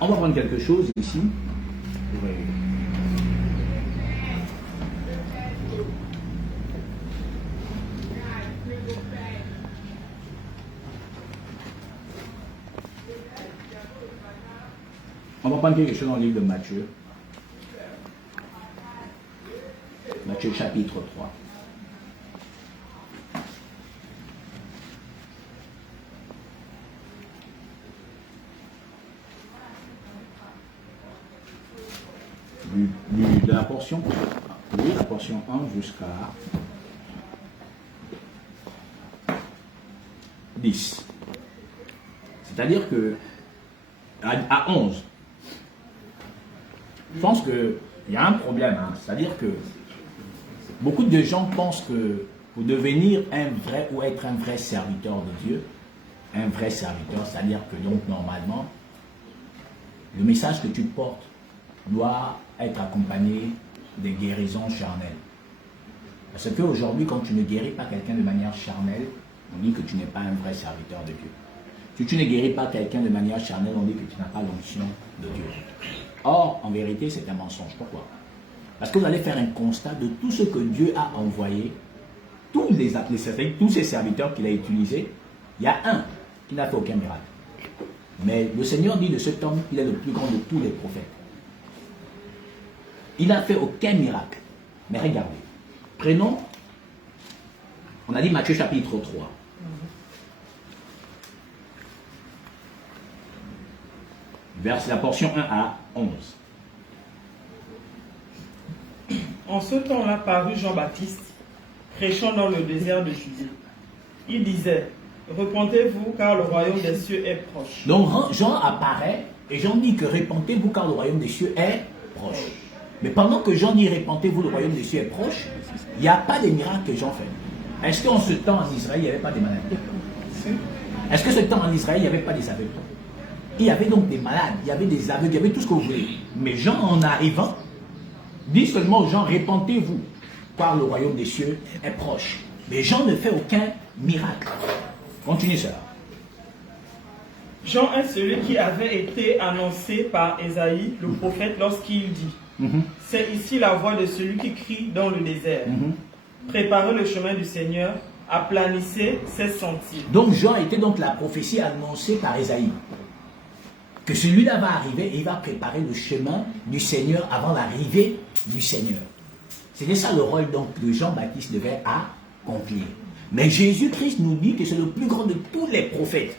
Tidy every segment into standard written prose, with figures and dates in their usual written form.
On va prendre quelque chose ici. On va prendre quelque chose dans le livre de Matthieu. Matthieu chapitre 3. De la portion, oui, la portion 1 jusqu'à 10. C'est-à-dire que à 11, je pense qu'il y a un problème. Hein. C'est-à-dire que beaucoup de gens pensent que pour devenir un vrai ou être un vrai serviteur de Dieu, un vrai serviteur, c'est-à-dire que donc normalement, le message que tu portes doit être accompagné des guérisons charnelles. Parce qu'aujourd'hui, quand tu ne guéris pas quelqu'un de manière charnelle, on dit que tu n'es pas un vrai serviteur de Dieu. Si tu ne guéris pas quelqu'un de manière charnelle, on dit que tu n'as pas l'onction de Dieu. Or, en vérité, c'est un mensonge. Pourquoi? Parce que vous allez faire un constat de tout ce que Dieu a envoyé, tous ces serviteurs qu'il a utilisés, il y a un qui n'a fait aucun miracle. Mais le Seigneur dit de cet homme qu'il est le plus grand de tous les prophètes. Il n'a fait aucun miracle. Mais regardez, prenons, on a dit Matthieu chapitre 3. Verset la portion 1 à 11. En ce temps-là parut Jean-Baptiste, prêchant dans le désert de Judée. Il disait, repentez-vous car le royaume des cieux est proche. Donc Jean apparaît et Jean dit que repentez-vous car le royaume des cieux est proche. Mais pendant que Jean dit repentez-vous, le royaume des cieux est proche, il n'y a pas de miracles que Jean fait. Est-ce qu'en ce temps en Israël, il n'y avait pas de maladies? Est-ce que ce temps en Israël, il n'y avait pas des aveugles? Il y avait donc des malades, il y avait des aveugles, il y avait tout ce que vous voulez. Mais Jean, en arrivant, dit seulement aux gens, repentez-vous, car le royaume des cieux est proche. Mais Jean ne fait aucun miracle. Continue ça. Jean est celui qui avait été annoncé par Ésaïe, le prophète, lorsqu'il dit, c'est ici la voix de celui qui crie dans le désert. Préparez le chemin du Seigneur, aplanissez ses sentiers. Donc Jean était donc la prophétie annoncée par Ésaïe. Que celui-là va arriver et il va préparer le chemin du Seigneur avant l'arrivée du Seigneur. C'était ça le rôle donc que Jean-Baptiste devait accomplir. Mais Jésus-Christ nous dit que c'est le plus grand de tous les prophètes.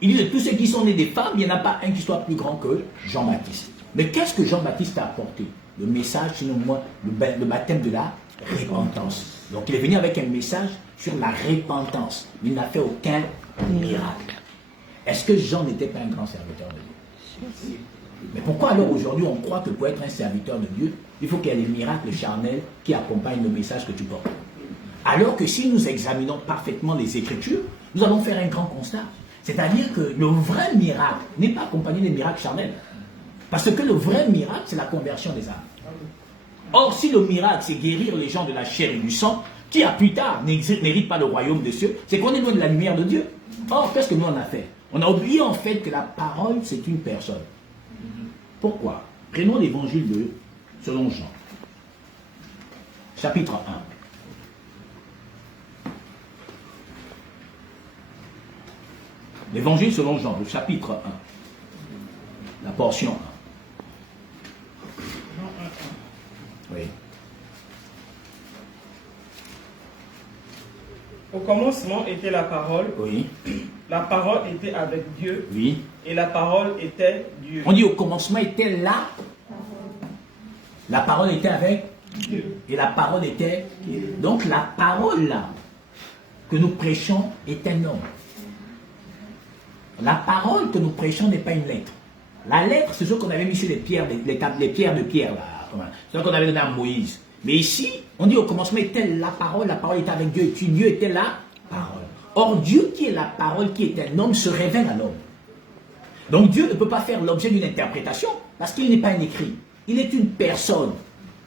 Il dit de tous ceux qui sont nés des femmes, il n'y en a pas un qui soit plus grand que Jean-Baptiste. Mais qu'est-ce que Jean-Baptiste a apporté? Le message, sinon moi, le baptême de la repentance. Donc il est venu avec un message sur la repentance. Il n'a fait aucun miracle. Est-ce que Jean n'était pas un grand serviteur de Dieu? Mais pourquoi alors aujourd'hui on croit que pour être un serviteur de Dieu, il faut qu'il y ait des miracles charnels qui accompagnent le message que tu portes? Alors que si nous examinons parfaitement les Écritures, nous allons faire un grand constat. C'est-à-dire que le vrai miracle n'est pas accompagné des miracles charnels. Parce que le vrai miracle, c'est la conversion des âmes. Or, si le miracle, c'est guérir les gens de la chair et du sang, qui à plus tard n'hérite pas le royaume des cieux, c'est qu'on est loin de la lumière de Dieu. Or, qu'est-ce que nous on a fait? On a oublié en fait que la parole, c'est une personne. Pourquoi? Prenons l'évangile de selon Jean. Chapitre 1. L'évangile selon Jean, le chapitre 1. La portion 1. Oui. Au commencement était la parole. Oui. La parole était avec Dieu. Oui. Et la parole était Dieu. On dit au commencement était là. La parole était avec Dieu. Et la parole était. Donc la parole là que nous prêchons est un homme. La parole que nous prêchons n'est pas une lettre. La lettre, c'est ce qu'on avait mis sur les pierres, les pierres de pierre là. C'est ce qu'on avait donné à Moïse. Mais ici, on dit au commencement était la parole était avec Dieu, et Dieu était la parole. Or, Dieu qui est la parole, qui est un homme, se révèle à l'homme. Donc Dieu ne peut pas faire l'objet d'une interprétation, parce qu'il n'est pas un écrit. Il est une personne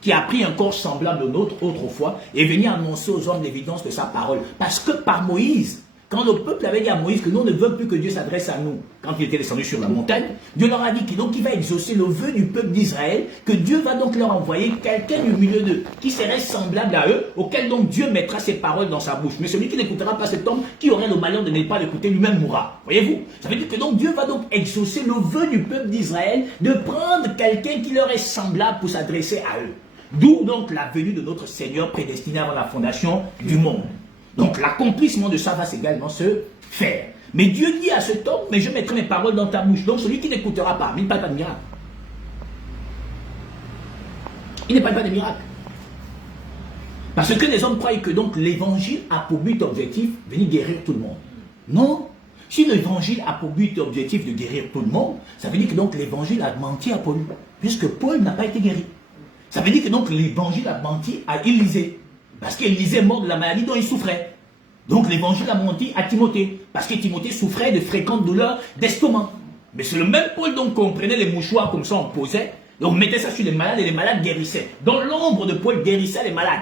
qui a pris un corps semblable au nôtre autrefois, et est venu annoncer aux hommes l'évidence de sa parole. Parce que par Moïse, quand le peuple avait dit à Moïse que nous ne veut plus que Dieu s'adresse à nous, quand il était descendu sur la montagne, Dieu leur a dit qu'il va exaucer le vœu du peuple d'Israël, que Dieu va donc leur envoyer quelqu'un du milieu d'eux, qui serait semblable à eux, auquel donc Dieu mettra ses paroles dans sa bouche. Mais celui qui n'écoutera pas cet homme, qui aurait le malheur de ne pas l'écouter, lui-même mourra. Voyez-vous? Ça veut dire que donc Dieu va donc exaucer le vœu du peuple d'Israël de prendre quelqu'un qui leur est semblable pour s'adresser à eux. D'où donc la venue de notre Seigneur prédestiné avant la fondation du monde. Donc l'accomplissement de ça va également se faire. Mais Dieu dit à cet homme, mais je mettrai mes paroles dans ta bouche. Donc celui qui n'écoutera pas, mais il ne parle pas de miracle. Il ne parle pas de miracle. Parce que les hommes croient que donc l'évangile a pour but objectif de venir guérir tout le monde. Non. Si l'évangile a pour but objectif de guérir tout le monde, ça veut dire que donc l'évangile a menti à Paul, puisque Paul n'a pas été guéri. Ça veut dire que donc l'évangile a menti à Élisée. Parce qu'Élisée est mort de la maladie dont il souffrait. Donc l'évangile a menti à Timothée. Parce que Timothée souffrait de fréquentes douleurs d'estomac. Mais c'est le même Paul donc qu'on prenait les mouchoirs comme ça, on posait. Et on mettait ça sur les malades et les malades guérissaient. Dans l'ombre de Paul guérissait les malades.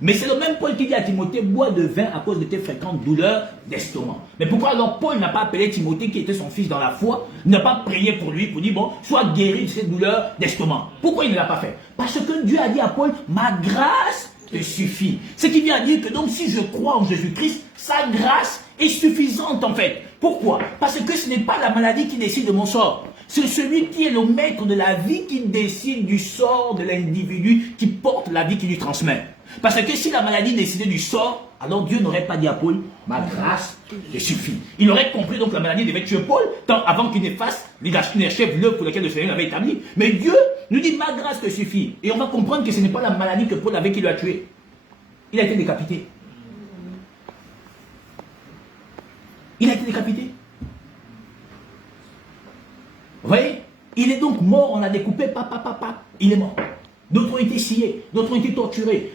Mais c'est le même Paul qui dit à Timothée, bois de vin à cause de tes fréquentes douleurs d'estomac. Mais pourquoi alors Paul n'a pas appelé Timothée, qui était son fils dans la foi, n'a pas prié pour lui, pour dire, bon, sois guéri de ces douleurs d'estomac? Pourquoi il ne l'a pas fait? Parce que Dieu a dit à Paul, ma grâce te suffit. Ce qui vient dire que donc si je crois en Jésus-Christ, sa grâce est suffisante en fait. Pourquoi? Parce que ce n'est pas la maladie qui décide de mon sort. C'est celui qui est le maître de la vie qui décide du sort de l'individu qui porte la vie qui lui transmet. Parce que si la maladie décidait du sort, alors Dieu n'aurait pas dit à Paul, ma grâce te suffit. Il aurait compris donc la maladie devait tuer Paul, tant avant qu'il n'efface l'œuvre pour laquelle le Seigneur l'avait établi. Mais Dieu nous dit, ma grâce te suffit. Et on va comprendre que ce n'est pas la maladie que Paul avait qui l'a tué. Il a été décapité. Il a été décapité. Vous voyez? Il est donc mort, on l'a découpé, il est mort. D'autres ont été sciés, d'autres ont été torturés.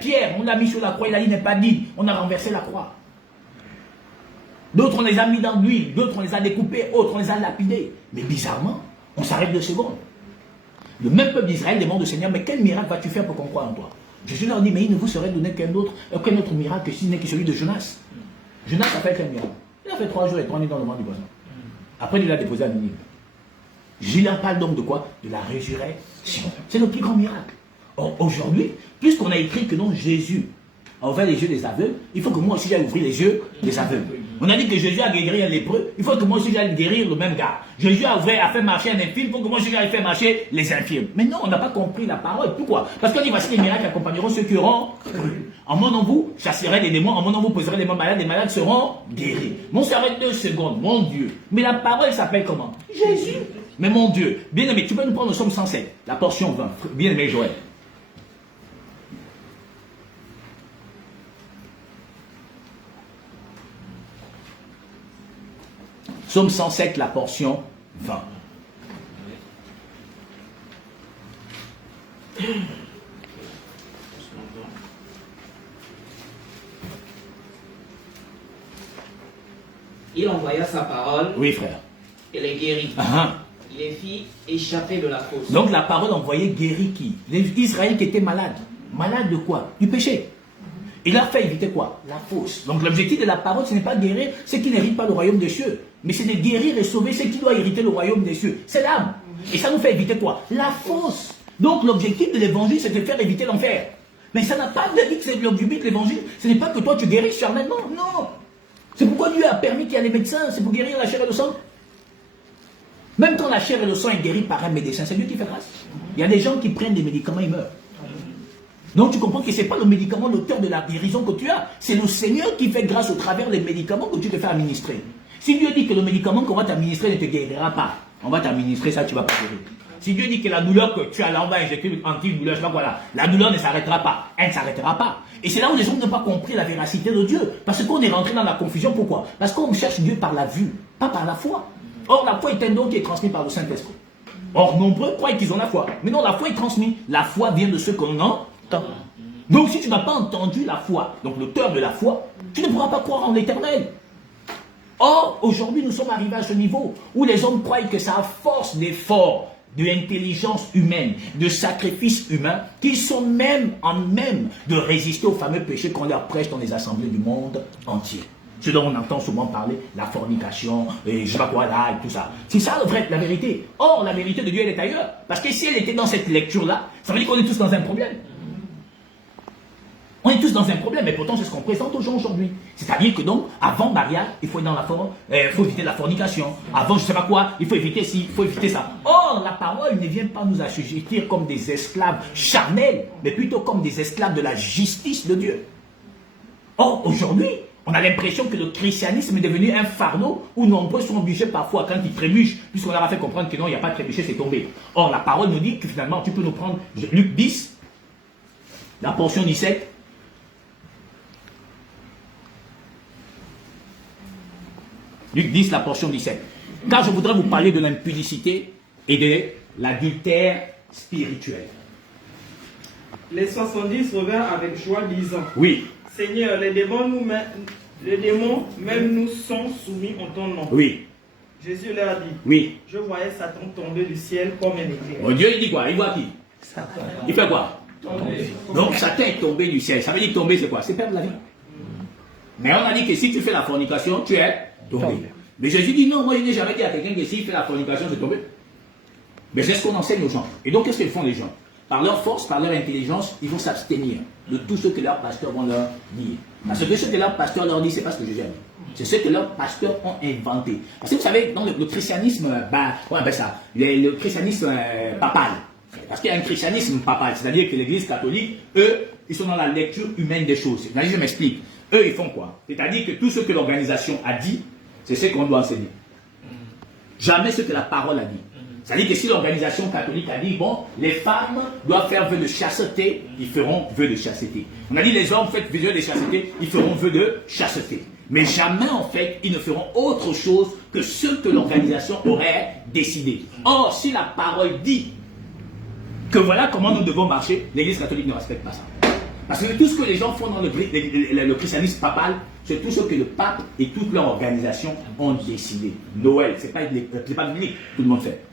Pierre, on l'a mis sur la croix, il a dit, n'est pas dit, on a renversé la croix. D'autres, on les a mis dans l'huile, d'autres, on les a découpés, autres, on les a lapidés. Mais bizarrement, on s'arrête 2 secondes. Le même peuple d'Israël demande au Seigneur, mais quel miracle vas-tu faire pour qu'on croie en toi? Jésus leur dit, mais il ne vous serait donné qu'un autre miracle que si ce n'est que celui de Jonas. Jonas a fait quel miracle? Il a fait 3 jours et 3 nuits dans le ventre du poisson. Après, il l'a déposé à Ninive. Jésus leur parle donc de quoi? De la résurrection. C'est le plus grand miracle. Or, aujourd'hui, puisqu'on a écrit que non, Jésus a ouvert les yeux des aveugles, il faut que moi aussi j'aille ouvrir les yeux des aveugles. On a dit que Jésus a guéri un lépreux, il faut que moi aussi j'aille guérir le même gars. Jésus a fait marcher un infirme, il faut que moi aussi j'aille faire marcher les infirmes. Mais non, on n'a pas compris la parole. Pourquoi? Parce qu'on dit, voici les miracles accompagneront ceux qui auront cru. En mon nom, vous chasserez des démons, en mon nom, vous poserez des malades seront guéris. Mon s'arrête 2 secondes, mon Dieu. Mais la parole s'appelle comment? Jésus. Mais mon Dieu, bien aimé, tu peux nous prendre le psaume 107, la portion 20, bien aimé Joël. Psaume 107, la portion 20. Il envoya sa parole. Oui, frère. Et les guérit. Il les fit échapper de la fosse. Donc la parole envoyée guérit qui? Israël qui était malade. Malade de quoi? Du péché. Il a fait éviter quoi? La fosse. Donc l'objectif de la parole, ce n'est pas guérir ceux qui n'héritent pas le royaume des cieux, mais c'est de guérir et sauver ceux qui doivent hériter le royaume des cieux. C'est l'âme. Et ça nous fait éviter quoi? La fosse. Donc l'objectif de l'évangile, c'est de faire éviter l'enfer. Mais ça n'a pas de dit que c'est l'objectif de l'évangile. Ce n'est pas que toi tu guéris charnellement. Non. C'est pourquoi Dieu a permis qu'il y ait les médecins. C'est pour guérir la chair et le sang. Même quand la chair et le sang est guéri par un médecin, c'est Dieu qui fait grâce. Il y a des gens qui prennent des médicaments, ils meurent. Donc tu comprends que ce n'est pas le médicament l'auteur de la guérison que tu as. C'est le Seigneur qui fait grâce au travers des médicaments que tu te fais administrer. Si Dieu dit que le médicament qu'on va t'administrer ne te guérira pas, on va t'administrer ça, tu ne vas pas guérir. Si Dieu dit que la douleur que tu as là, on va injecter anti-douleur, je sais pas quoi là, la douleur ne s'arrêtera pas, elle ne s'arrêtera pas. Et c'est là où les gens n'ont pas compris la véracité de Dieu. Parce qu'on est rentré dans la confusion. Pourquoi? Parce qu'on cherche Dieu par la vue, pas par la foi. Or, la foi est un don qui est transmis par le Saint-Esprit. Or, nombreux croient qu'ils ont la foi. Mais non, la foi est transmise. La foi vient de ceux qu'on entend. Donc, si tu n'as pas entendu la foi, donc l'auteur de la foi, tu ne pourras pas croire en l'éternel. Or, aujourd'hui, nous sommes arrivés à ce niveau où les hommes croient que c'est à force d'efforts, d'intelligence humaine, de sacrifices humains, qu'ils sont même de résister aux fameux péchés qu'on leur prêche dans les assemblées du monde entier. Ce dont on entend souvent parler, la fornication, et je sais pas quoi là, et tout ça. C'est ça la vérité. Or, la vérité de Dieu, elle est ailleurs. Parce que si elle était dans cette lecture-là, ça veut dire qu'on est tous dans un problème. On est tous dans un problème, mais pourtant c'est ce qu'on présente aux gens aujourd'hui. C'est-à-dire que donc, avant mariage, il faut être dans la il faut éviter la fornication. Avant, je sais pas quoi, il faut éviter ci, il faut éviter ça. Or, la parole ne vient pas nous assujettir comme des esclaves charnels, mais plutôt comme des esclaves de la justice de Dieu. Or, aujourd'hui, on a l'impression que le christianisme est devenu un fardeau où nombreux sont obligés parfois, quand ils trébuchent, puisqu'on leur a fait comprendre que non, il n'y a pas de trébucher, c'est tombé. Or, la parole nous dit que finalement, tu peux nous prendre Luc 10, la portion 17. Luc 10, la portion 17. Car je voudrais vous parler de l'impudicité et de l'adultère spirituel. Les 70 revinrent avec joie, disant: Oui. Seigneur, les démons même nous sont soumis en ton nom. Oui. Jésus leur a dit: Oui. Je voyais Satan tomber du ciel comme un éclair. Bon, Dieu, il dit quoi? Il voit qui? Satan. Il fait quoi? Tomber. Donc Satan est tombé du ciel. Ça veut dire tomber, c'est quoi? C'est perdre la vie. Mais on a dit que si tu fais la fornication, tu es tombé. Mais Jésus dit non, moi je n'ai jamais dit à quelqu'un que s'il fait la fornication, c'est tombé. Mais c'est ce qu'on enseigne aux gens. Et donc qu'est-ce qu'ils font les gens? Par leur force, par leur intelligence, ils vont s'abstenir de tout ce que leurs pasteurs vont leur dire. Parce que ce que leurs pasteurs leur disent, ce n'est pas ce que Jésus a dit. C'est ce que leurs pasteurs ont inventé. Parce que vous savez, dans le christianisme, le christianisme papal. Parce qu'il y a un christianisme papal, c'est-à-dire que l'église catholique, eux, ils sont dans la lecture humaine des choses. C'est-à-dire, je m'explique. Eux, ils font quoi? C'est-à-dire que tout ce que l'organisation a dit, c'est ce qu'on doit enseigner. Jamais ce que la parole a dit. C'est-à-dire que si l'organisation catholique a dit, bon, les femmes doivent faire vœu de chasteté, ils feront vœu de chasteté. On a dit, les hommes font vœu de chasteté, ils feront vœu de chasteté. Mais jamais, en fait, ils ne feront autre chose que ce que l'organisation aurait décidé. Or, si la parole dit que voilà comment nous devons marcher, l'Église catholique ne respecte pas ça. Parce que tout ce que les gens font dans le christianisme papal, c'est tout ce que le pape et toute leur organisation ont décidé. Noël, c'est pas biblique, tout le monde fait.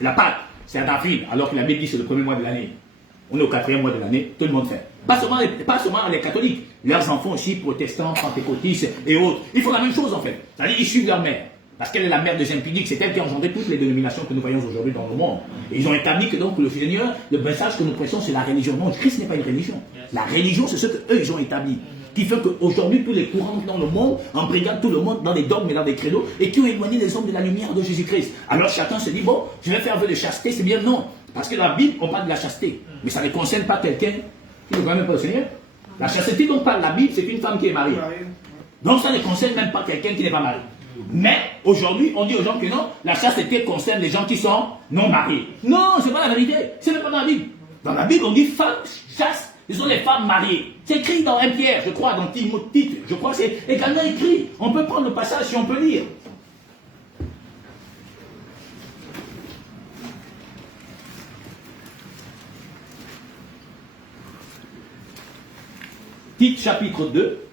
La Pâque, c'est en avril, alors que la Bible dit que c'est le premier mois de l'année. On est au 4e mois de l'année, tout le monde fait. Pas seulement les catholiques, leurs enfants aussi, protestants, pentecôtistes et autres. Ils font la même chose en fait. C'est-à-dire ils suivent leur mère. Parce qu'elle est la mère de Saint Pudique, c'est elle qui a engendré toutes les dénominations que nous voyons aujourd'hui dans le monde. Et ils ont établi que donc le Seigneur, le message que nous prêchons, c'est la religion. Non, Christ n'est pas une religion. La religion, c'est ce qu'eux, ils ont établi. Qui fait qu'aujourd'hui, tous les courants dans le monde embrigadent tout le monde dans des dogmes et dans des credos et qui ont éloigné les hommes de la lumière de Jésus-Christ. Alors chacun se dit, bon, je vais faire vœu de chasteté, c'est bien, non. Parce que la Bible, on parle de la chasteté. Mais ça ne concerne pas quelqu'un qui ne connaît même pas le Seigneur. La chasteté dont parle la Bible, c'est une femme qui est mariée. Donc ça ne concerne même pas quelqu'un qui n'est pas marié. Mais aujourd'hui, on dit aux gens que non, la chasteté concerne les gens qui sont non mariés. Non, c'est pas la vérité. C'est même pas dans la Bible. Dans la Bible, on dit femmes chaste. Ce sont les femmes mariées. C'est écrit dans 1 Pierre, je crois, dans Timothée. Je crois que c'est également écrit. On peut prendre le passage si on peut lire. Tite chapitre 2.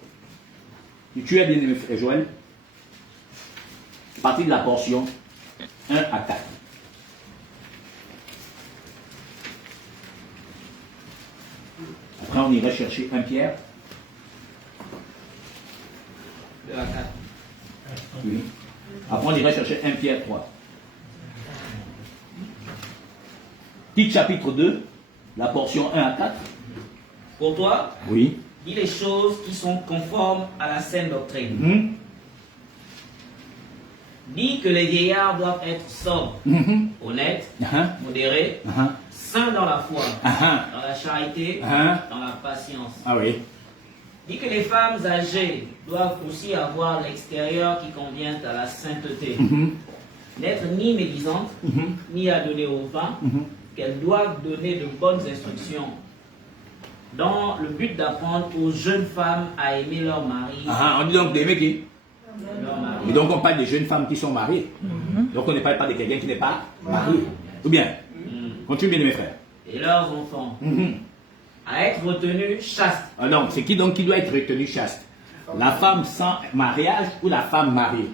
Tu es bien aimé frère Joël. À partir de la portion 1 à 4. Après, on irait chercher 1 Pierre. 2 à 4. Oui. Après, on irait chercher 1 Pierre 3. Tite chapitre 2, la portion 1 à 4. Pour toi, Oui. dis les choses qui sont conformes à la saine doctrine. Dis que les vieillards doivent être sobres, honnêtes, modérés, saints dans la foi, dans la charité, dans la patience. Ah oui. Dis que les femmes âgées doivent aussi avoir l'extérieur qui convient à la sainteté. N'être ni médisantes, ni à donner au vin, qu'elles doivent donner de bonnes instructions, dans le but d'apprendre aux jeunes femmes à aimer leur mari. On dit donc d'aimer qui? Leur mari. Et donc on parle des jeunes femmes qui sont mariées. Donc on ne parle pas de quelqu'un qui n'est pas marié. Ou bien, continue bien mes frères. Et leurs enfants. À être retenus chastes. Non, c'est qui donc qui doit être retenu chaste? La femme sans mariage ou la femme mariée?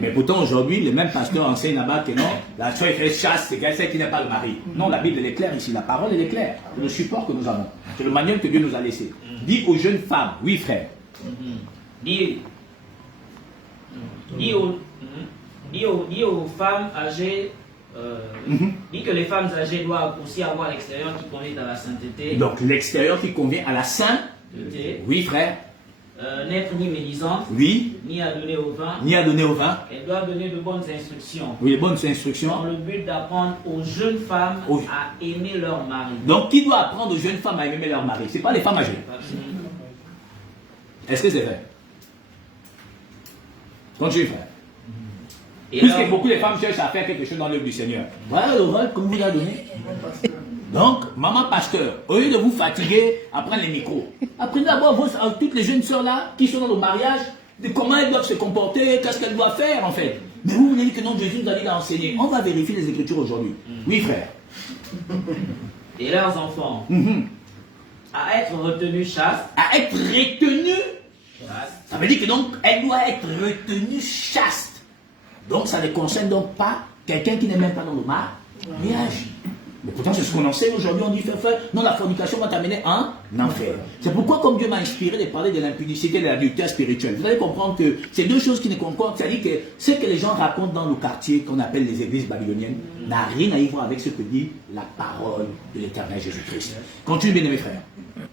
Mais pourtant aujourd'hui, les mêmes pasteurs enseignent là-bas que non, la femme est chaste, c'est quelqu'un qui n'est pas le mari. Non, la Bible elle est claire ici, la parole elle est claire. C'est le support que nous avons. C'est le manuel que Dieu nous a laissé. Dis aux jeunes femmes, oui frère. Dis dit aux femmes âgées, dit que les femmes âgées doivent aussi avoir l'extérieur qui conduit à la sainteté. Donc l'extérieur qui convient à la sainteté. Oui, frère. N'être ni médisante, oui, ni à donner au vin. Ni à donner au vin. Elle doit donner de bonnes instructions. Oui, de bonnes instructions. Dans le but d'apprendre aux jeunes femmes à aimer leur mari. Donc, qui doit apprendre aux jeunes femmes à aimer leur mari? Ce n'est pas les femmes âgées. Est-ce que c'est vrai? Continue, frère. Puisque beaucoup de femmes cherchent à faire quelque chose dans l'œuvre du Seigneur. Voilà le rôle qu'on vous a donné. Donc, maman pasteur, au lieu de vous fatiguer à prendre les micros, apprenez d'abord toutes les jeunes sœurs là qui sont dans le mariage, de comment elles doivent se comporter, qu'est-ce qu'elles doivent faire en fait. Mais vous voulez dire que non, Jésus nous a dit d'enseigner. On va vérifier les Écritures aujourd'hui. Oui, frère. Et leurs enfants, à être retenus chastes. À être retenus chaste. Ça veut dire que donc, elle doit être retenue chaste. Donc, ça ne concerne donc pas quelqu'un qui n'est même pas dans le mariage. Mais pourtant, c'est ce qu'on enseigne aujourd'hui. On dit, frère, non, la fornication va t'amener en enfer. C'est pourquoi, comme Dieu m'a inspiré de parler de l'impudicité et de l'adultère spirituel, vous allez comprendre que c'est deux choses qui ne concordent. C'est-à-dire que ce que les gens racontent dans le quartier qu'on appelle les églises babyloniennes n'a rien à y voir avec ce que dit la parole de l'éternel Jésus-Christ. Continue, bien mes frères.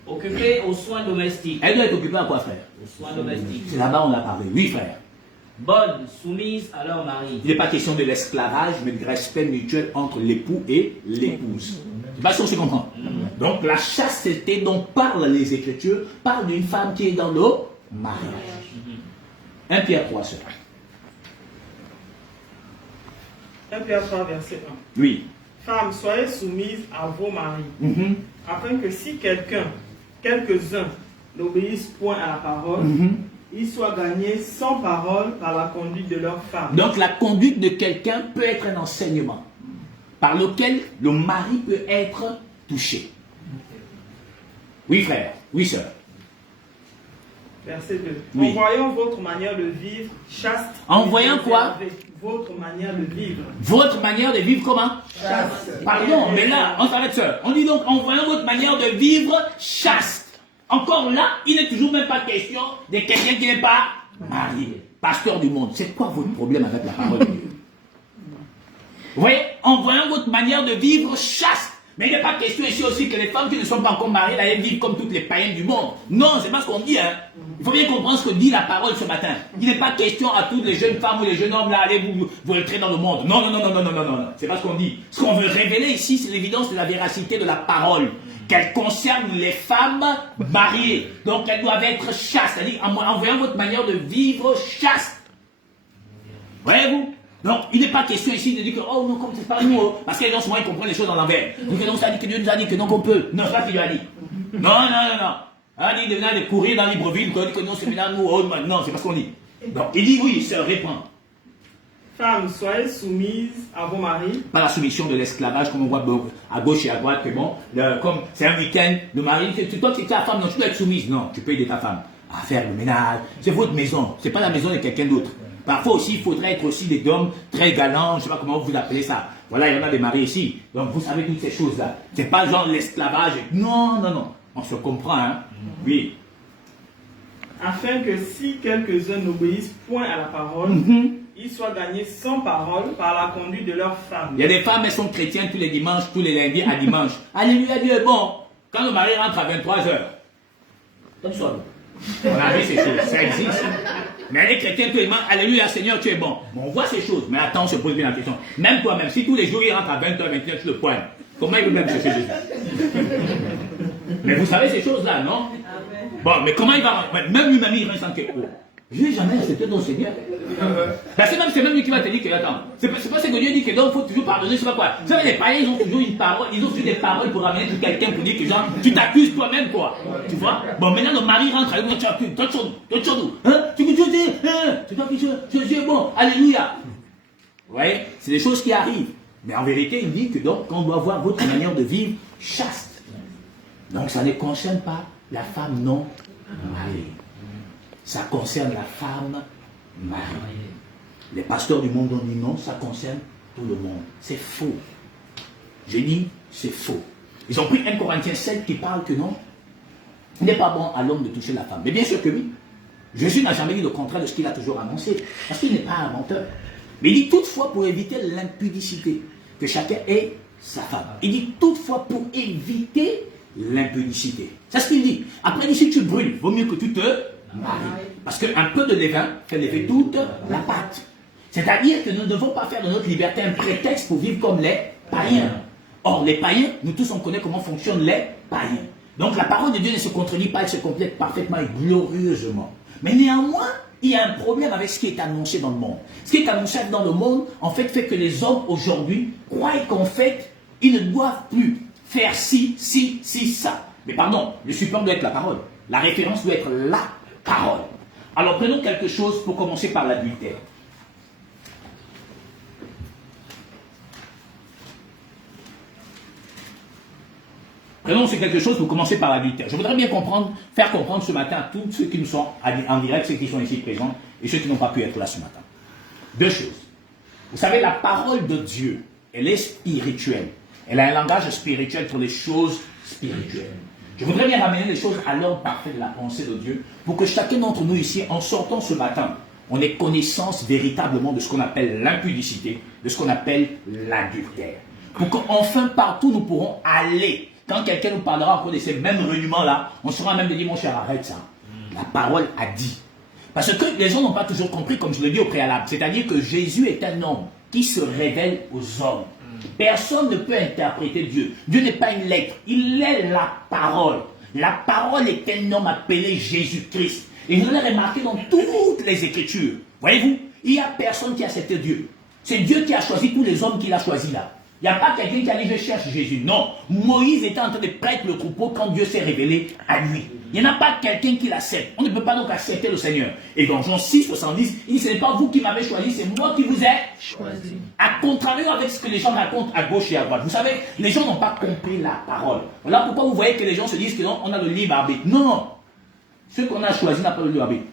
Occupée aux soins domestiques. Elle doit être occupée à quoi, frère? Aux soins domestiques. C'est là-bas on l'a parlé. Oui, frère. Bonne, soumise à leur mari. Il n'est pas question de l'esclavage, mais du respect mutuel entre l'époux et l'épouse. C'est pas si on se comprend. Donc la chasteté dont parlent les Écritures parle d'une femme qui est dans le mariage. 1 Pierre 3, sœur. 1 Pierre 3, verset 1. Oui. Femmes, soyez soumises à vos maris, afin que si quelques-uns n'obéissent point à la parole, ils soient gagnés sans parole par la conduite de leur femme. Donc la conduite de quelqu'un peut être un enseignement par lequel le mari peut être touché. Oui, frère. Oui, sœur. Verset 2. Oui. En voyant votre manière de vivre chaste. En voyant quoi? Votre manière de vivre. Votre manière de vivre comment? Chaste. Pardon, mais là, on s'arrête, sœur. On dit donc, en voyant votre manière de vivre chaste. Encore là, il n'est toujours même pas question de quelqu'un qui n'est pas marié. Pasteur du monde, c'est quoi votre problème avec la parole de Dieu? Vous voyez, en voyant votre manière de vivre chaste. Mais il n'est pas question ici aussi que les femmes qui ne sont pas encore mariées, elles vivent comme toutes les païennes du monde. Non, c'est pas ce qu'on dit. Hein. Il faut bien comprendre ce que dit la parole ce matin. Il n'est pas question à toutes les jeunes femmes ou les jeunes hommes là, allez vous entrer dans le monde. Non, non, non, non, non, non, non, non. C'est pas ce qu'on dit. Ce qu'on veut révéler ici, c'est l'évidence de la véracité de la parole. Qu'elle concerne les femmes mariées. Donc elles doivent être chastes. C'est-à-dire en voyant votre manière de vivre chaste. Voyez-vous? Donc, il n'est pas question ici de dire que, oh non, comme c'est pas nous, parce que les gens souvent ils comprennent les choses dans l'envers. Donc, ça dit que Dieu nous a dit que non, qu'on peut. Non, c'est pas ce qu'il lui a dit. Non, non, non, non. Il dit de venir de courir dans Libreville, qu'on dit que non, c'est maintenant nous, non, c'est pas ce qu'on dit. Donc, il dit oui, se répand. Femmes, soyez soumises à vos maris. Pas la soumission de l'esclavage, comme on voit à gauche et à droite, que bon, comme c'est un week-end, le mari, toi qui es ta femme, non, tu dois être soumise. Non, tu peux aider ta femme à faire le ménage. C'est votre maison, c'est pas la maison de quelqu'un d'autre. Parfois aussi, il faudrait être aussi des hommes très galants, je ne sais pas comment vous appelez ça. Voilà, il y en a des maris ici. Donc vous savez toutes ces choses-là. C'est pas genre l'esclavage. Non, non, non. On se comprend, hein. Oui. Afin que si quelques-uns n'obéissent point à la parole, ils soient gagnés sans parole par la conduite de leur femme. Il y a des femmes, elles sont chrétiennes tous les dimanches, tous les lundis à dimanche. Alléluia, Dieu est bon. Quand le mari rentre à 23h, comme ça, on a vu ces choses, ça existe. Mais les chrétiens, tout le monde, alléluia Seigneur, tu es bon. On voit ces choses, mais attends, on se pose bien la question. Même toi-même, si tous les jours il rentre à 20h, 21h, tu le poignes, comment il veut même chercher Jésus? Mais vous savez ces choses-là, non? Bon, mais comment il va, même lui-même, il rentre sans que, oh, je n'ai jamais accepté ton Seigneur. C'est même lui qui va te dire que, attends, c'est pas ce que Dieu dit que donc il faut toujours pardonner, je sais pas quoi. Vous savez, les païens, ils ont toujours une parole, ils ont toujours des paroles pour ramener tout quelqu'un pour dire que genre, tu t'accuses toi-même, quoi. Tu vois? Bon, maintenant, le mari rentre, tu t'accuses, toi, hein? Tu dis, Dieu est bon, alléluia. Vous voyez? C'est des choses qui arrivent. Mais en vérité, il dit que donc, on doit voir votre manière de vivre chaste. Donc, ça ne concerne pas la femme non mariée. Ça concerne la femme mariée. Les pasteurs du monde ont dit non, ça concerne tout le monde. C'est faux. J'ai dit, c'est faux. Ils ont pris 1 Corinthiens 7 qui parle que non, il n'est pas bon à l'homme de toucher la femme. Mais bien sûr que oui. Jésus n'a jamais dit le contraire de ce qu'il a toujours annoncé, parce qu'il n'est pas un menteur. Mais il dit toutefois pour éviter l'impudicité, que chacun ait sa femme. Il dit toutefois pour éviter l'impudicité. C'est ce qu'il dit. Après, il dit si tu brûles, vaut mieux que tu te maries. Parce qu'un peu de levain fait lever toute la pâte. C'est-à-dire que nous ne devons pas faire de notre liberté un prétexte pour vivre comme les païens. Or, les païens, nous tous on connaît comment fonctionnent les païens. Donc la parole de Dieu ne se contredit pas, elle se complète parfaitement et glorieusement. Mais néanmoins, il y a un problème avec ce qui est annoncé dans le monde. Ce qui est annoncé dans le monde, en fait que les hommes aujourd'hui croient qu'en fait, ils ne doivent plus faire ci, ça. Mais pardon, le support doit être la parole. La référence doit être la parole. Alors prenons quelque chose pour commencer par l'adultère. Prenons quelque chose pour commencer par l'adultère. Je voudrais bien faire comprendre ce matin à tous ceux qui nous sont en direct, ceux qui sont ici présents et ceux qui n'ont pas pu être là ce matin. Deux choses. Vous savez, la parole de Dieu, elle est spirituelle. Elle a un langage spirituel pour les choses spirituelles. Je voudrais bien ramener les choses à l'ordre parfait de la pensée de Dieu pour que chacun d'entre nous ici, en sortant ce matin, on ait connaissance véritablement de ce qu'on appelle l'impudicité, de ce qu'on appelle l'adultère. Pour qu'enfin partout nous pourrons aller. Quand quelqu'un nous parlera encore de ces mêmes rudiments-là, on sera même de dire, mon cher, arrête ça. La parole a dit. Parce que les gens n'ont pas toujours compris, comme je le dis au préalable. C'est-à-dire que Jésus est un homme qui se révèle aux hommes. Personne ne peut interpréter Dieu. Dieu n'est pas une lettre. Il est la parole. La parole est un homme appelé Jésus-Christ. Et vous l'avez remarqué dans toutes les Écritures. Voyez-vous, il n'y a personne qui a accepté Dieu. C'est Dieu qui a choisi tous les hommes qu'il a choisis là. Il n'y a pas quelqu'un qui a dit je cherche Jésus. Non. Moïse était en train de prêtre le troupeau quand Dieu s'est révélé à lui. Il n'y en a pas quelqu'un qui l'accepte. On ne peut pas donc accepter le Seigneur. Et dans Jean 6, 70, il dit ce n'est pas vous qui m'avez choisi, c'est moi qui vous ai choisi. À contrario avec ce que les gens racontent à gauche et à droite. Vous savez, les gens n'ont pas compris la parole. Voilà pourquoi vous voyez que les gens se disent qu'on a le libre arbitre. Non. Ceux qu'on a choisis n'ont pas le libre arbitre.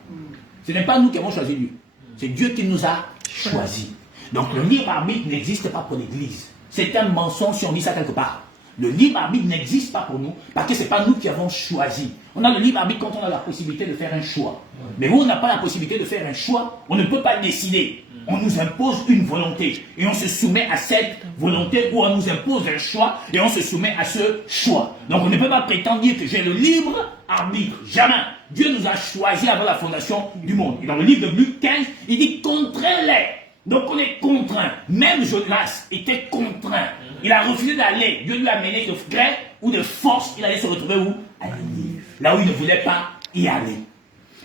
Ce n'est pas nous qui avons choisi Dieu. C'est Dieu qui nous a choisis. Donc le libre arbitre n'existe pas pour l'Église. C'est un mensonge si on dit ça quelque part. Le libre arbitre n'existe pas pour nous parce que ce n'est pas nous qui avons choisi. On a le libre arbitre quand on a la possibilité de faire un choix. Mais où on n'a pas la possibilité de faire un choix, on ne peut pas décider. On nous impose une volonté et on se soumet à cette volonté ou on nous impose un choix et on se soumet à ce choix. Donc on ne peut pas prétendre dire que j'ai le libre arbitre. Jamais. Dieu nous a choisis avant la fondation du monde. Et dans le livre de Luc 15, il dit contrains-les. Donc on est contraint. Même Jonas était contraint. Il a refusé d'aller. Dieu lui a mené de gré ou de force. Il allait se retrouver où? À Ninive. Là où il ne voulait pas y aller.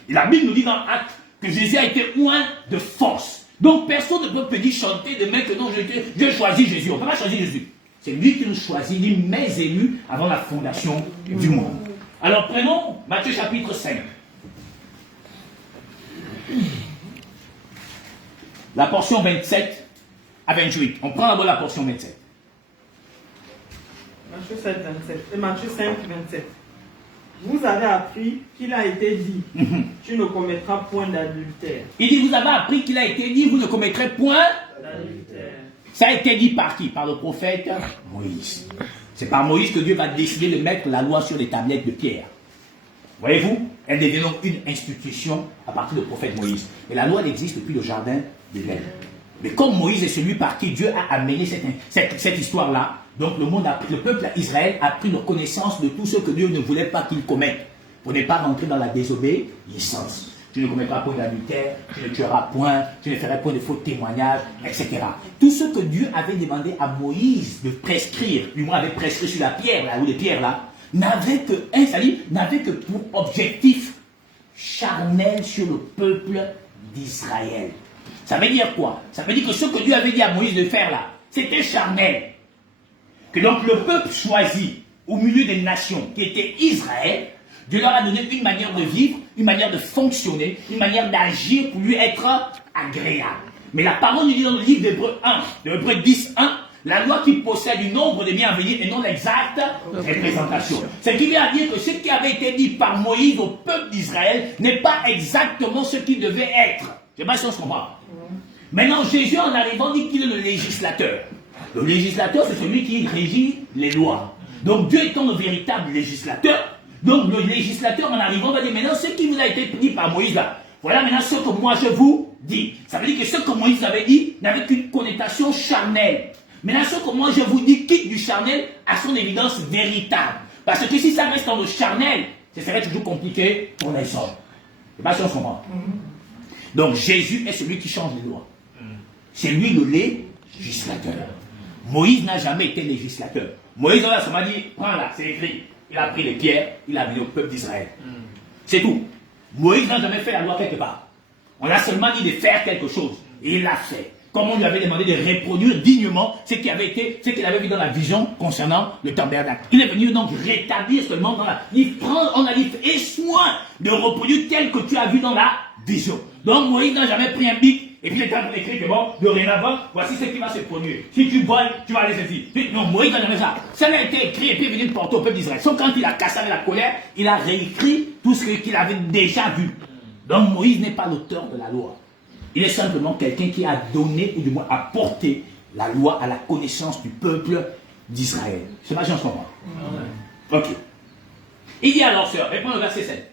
Et la Bible nous dit dans Actes que Jésus a été oint de force. Donc personne ne peut venir chanter demain que non, Dieu choisit Jésus. On ne peut pas choisir Jésus. C'est lui qui nous choisit, dit mes élus avant la fondation du monde. Alors prenons Matthieu chapitre 5. La portion 27 à 28. On prend d'abord la portion 27. Matthieu 7, 27. Et Matthieu 5, 27. Vous avez appris qu'il a été dit, tu ne commettras point d'adultère. Il dit, vous avez appris qu'il a été dit, vous ne commettrez point d'adultère. Ça a été dit par qui? Par le prophète Moïse. C'est par Moïse que Dieu va décider de mettre la loi sur les tablettes de pierre. Voyez-vous, elle devient donc une institution à partir du prophète Moïse. Mais la loi, elle existe depuis le jardin d'Éden. Mais comme Moïse est celui par qui Dieu a amené cette histoire-là, donc le peuple Israël a pris connaissance de tout ce que Dieu ne voulait pas qu'il commette. Pour ne pas rentrer dans la désobéissance. Tu ne commettras point d'adultère, tu ne tueras point, tu ne feras point de faux témoignages, etc. Tout ce que Dieu avait demandé à Moïse de prescrire, du moins avait prescrit sur la pierre, là, ou les pierres là, n'avait que pour objectif charnel sur le peuple d'Israël. Ça veut dire quoi? Ça veut dire que ce que Dieu avait dit à Moïse de faire là, c'était charnel. Que donc le peuple choisi au milieu des nations, qui était Israël, Dieu leur a donné une manière de vivre, une manière de fonctionner, une manière d'agir pour lui être agréable. Mais la parole nous dit dans le livre d'Hébreux 1, de Hébreux 10, 1, la loi qui possède du nombre de biens à venir et non l'exacte représentation. Ce qui vient à dire que ce qui avait été dit par Moïse au peuple d'Israël n'est pas exactement ce qui devait être. Je ne sais pas si on se comprend. Maintenant, Jésus, en arrivant, dit qu'il est le législateur. Le législateur, c'est celui qui régit les lois. Donc, Dieu étant le véritable législateur, donc le législateur, en arrivant, va dire, maintenant, ce qui vous a été dit par Moïse, là, Voilà maintenant ce que moi je vous dis. Ça veut dire que ce que Moïse avait dit n'avait qu'une connotation charnelle. Maintenant, ce que moi je vous dis quitte du charnel à son évidence véritable. Parce que si ça reste dans le charnel, ce serait toujours compliqué pour les hommes. Je ne sais pas si on se comprend. Donc Jésus est celui qui change les lois. C'est lui le législateur. Moïse n'a jamais été législateur. Moïse a seulement dit, prends là, c'est écrit. Il a pris les pierres, il a mis au peuple d'Israël. C'est tout. Moïse n'a jamais fait la loi quelque part. On a seulement dit de faire quelque chose. Et il l'a fait. Comme on lui avait demandé de reproduire dignement ce qu'il avait vu dans la vision concernant le tabernacle. Il est venu donc rétablir seulement dans la... On a dit, aie soin de reproduire tel que tu as vu dans la vision. Donc Moïse n'a jamais pris un bic et puis il est en train d'écrire que bon, dorénavant, voici ce qui va se produire. Si tu voles, tu vas aller saisir. Non, Moïse n'a jamais ça. Ça a été écrit et puis il est venu le porter au peuple d'Israël. Sauf quand il a cassé avec la colère, il a réécrit tout ce qu'il avait déjà vu. Donc Moïse n'est pas l'auteur de la loi. Il est simplement quelqu'un qui a donné, ou du moins apporté la loi à la connaissance du peuple d'Israël. Je ne sais pas si on se comprend. Ok. Il dit alors, sœur, réponds au verset 7.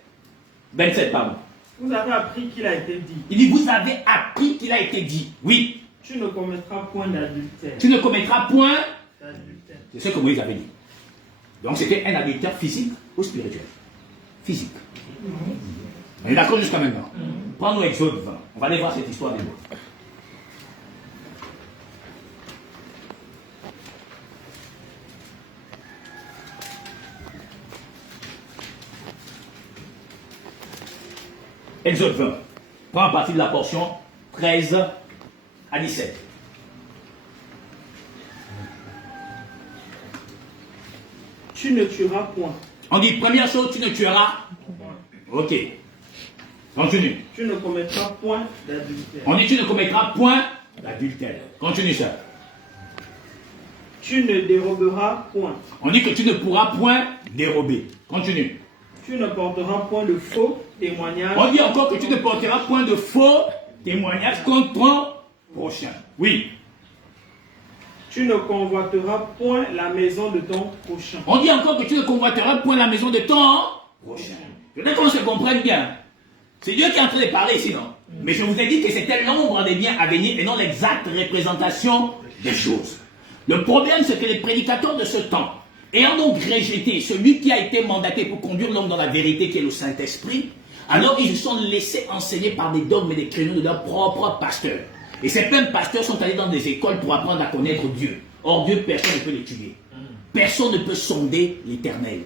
27, pardon. Vous avez appris qu'il a été dit. Il dit, vous avez appris qu'il a été dit. Oui. Tu ne commettras point d'adultère. Tu ne commettras point d'adultère. C'est ce que Moïse avait dit. Donc c'était un adultère physique ou spirituel? Physique. On est d'accord jusqu'à maintenant. Prends-nous Exode 20. On va aller voir cette histoire des lois. Exode 20. Prends à partir de la portion 13 à 17. Tu ne tueras point. On dit première chose, tu ne tueras. Ok. Continue. Tu ne commettras point d'adultère. On dit tu ne commettras point d'adultère. Continue ça. Tu ne déroberas point. On dit que tu ne pourras point dérober. Continue. Tu ne porteras point de faux témoignages. On dit encore que tu ne porteras point de faux témoignages contre ton prochain. Oui. Tu ne convoiteras point la maison de ton prochain. On dit encore que tu ne convoiteras point la maison de ton prochain. Je voudrais qu'on se comprenne bien. C'est Dieu qui est en train de parler ici, non? Mais je vous ai dit que c'était l'ombre des biens à venir et non l'exacte représentation des choses. Le problème, c'est que les prédicateurs de ce temps, ayant donc rejeté celui qui a été mandaté pour conduire l'homme dans la vérité qui est le Saint-Esprit, alors ils se sont laissés enseigner par des dogmes et des créneaux de leurs propres pasteurs. Et ces mêmes pasteurs sont allés dans des écoles pour apprendre à connaître Dieu. Or Dieu, personne ne peut l'étudier. Personne ne peut sonder l'Éternel.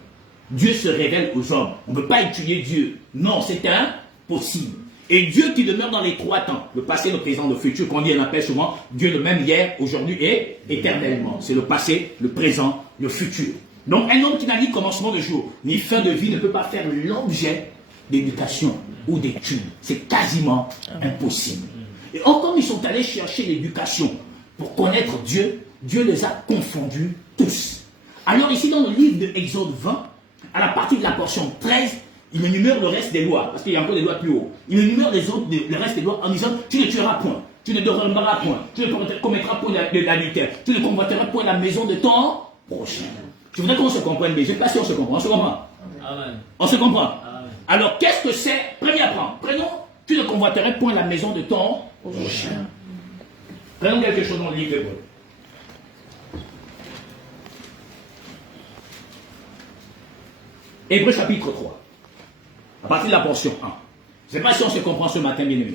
Dieu se révèle aux hommes. On ne peut pas étudier Dieu. Non, c'est impossible. Et Dieu qui demeure dans les trois temps, le passé, le présent, le futur, qu'on dit, on appelle souvent Dieu le même hier, aujourd'hui et éternellement. C'est le passé, le présent, le futur. Donc un homme qui n'a ni commencement de jour, ni fin de vie ne peut pas faire l'objet d'éducation ou d'études. C'est quasiment impossible. Et encore ils sont allés chercher l'éducation pour connaître Dieu, Dieu les a confondus tous. Alors ici dans le livre de Exode 20, à la partie de la portion 13, il énumère le reste des lois, parce qu'il y a encore des lois plus haut. Il énumère le reste des lois en disant, tu ne tueras point, tu ne déroberas point, tu ne commettras point d'adultère, tu ne convoiteras point la maison de ton prochain. Je voudrais qu'on se comprenne bien, je ne sais pas si on se comprend, on se comprend? Amen. On se comprend? Amen. Alors qu'est-ce que c'est? Premier point, prenons, tu ne convoiteras point la maison de ton prochain. Prenons quelque chose dans le livre de Paul. Hébreux chapitre 3. À partir de la portion 1. Je ne sais pas si on se comprend ce matin, bien aimé.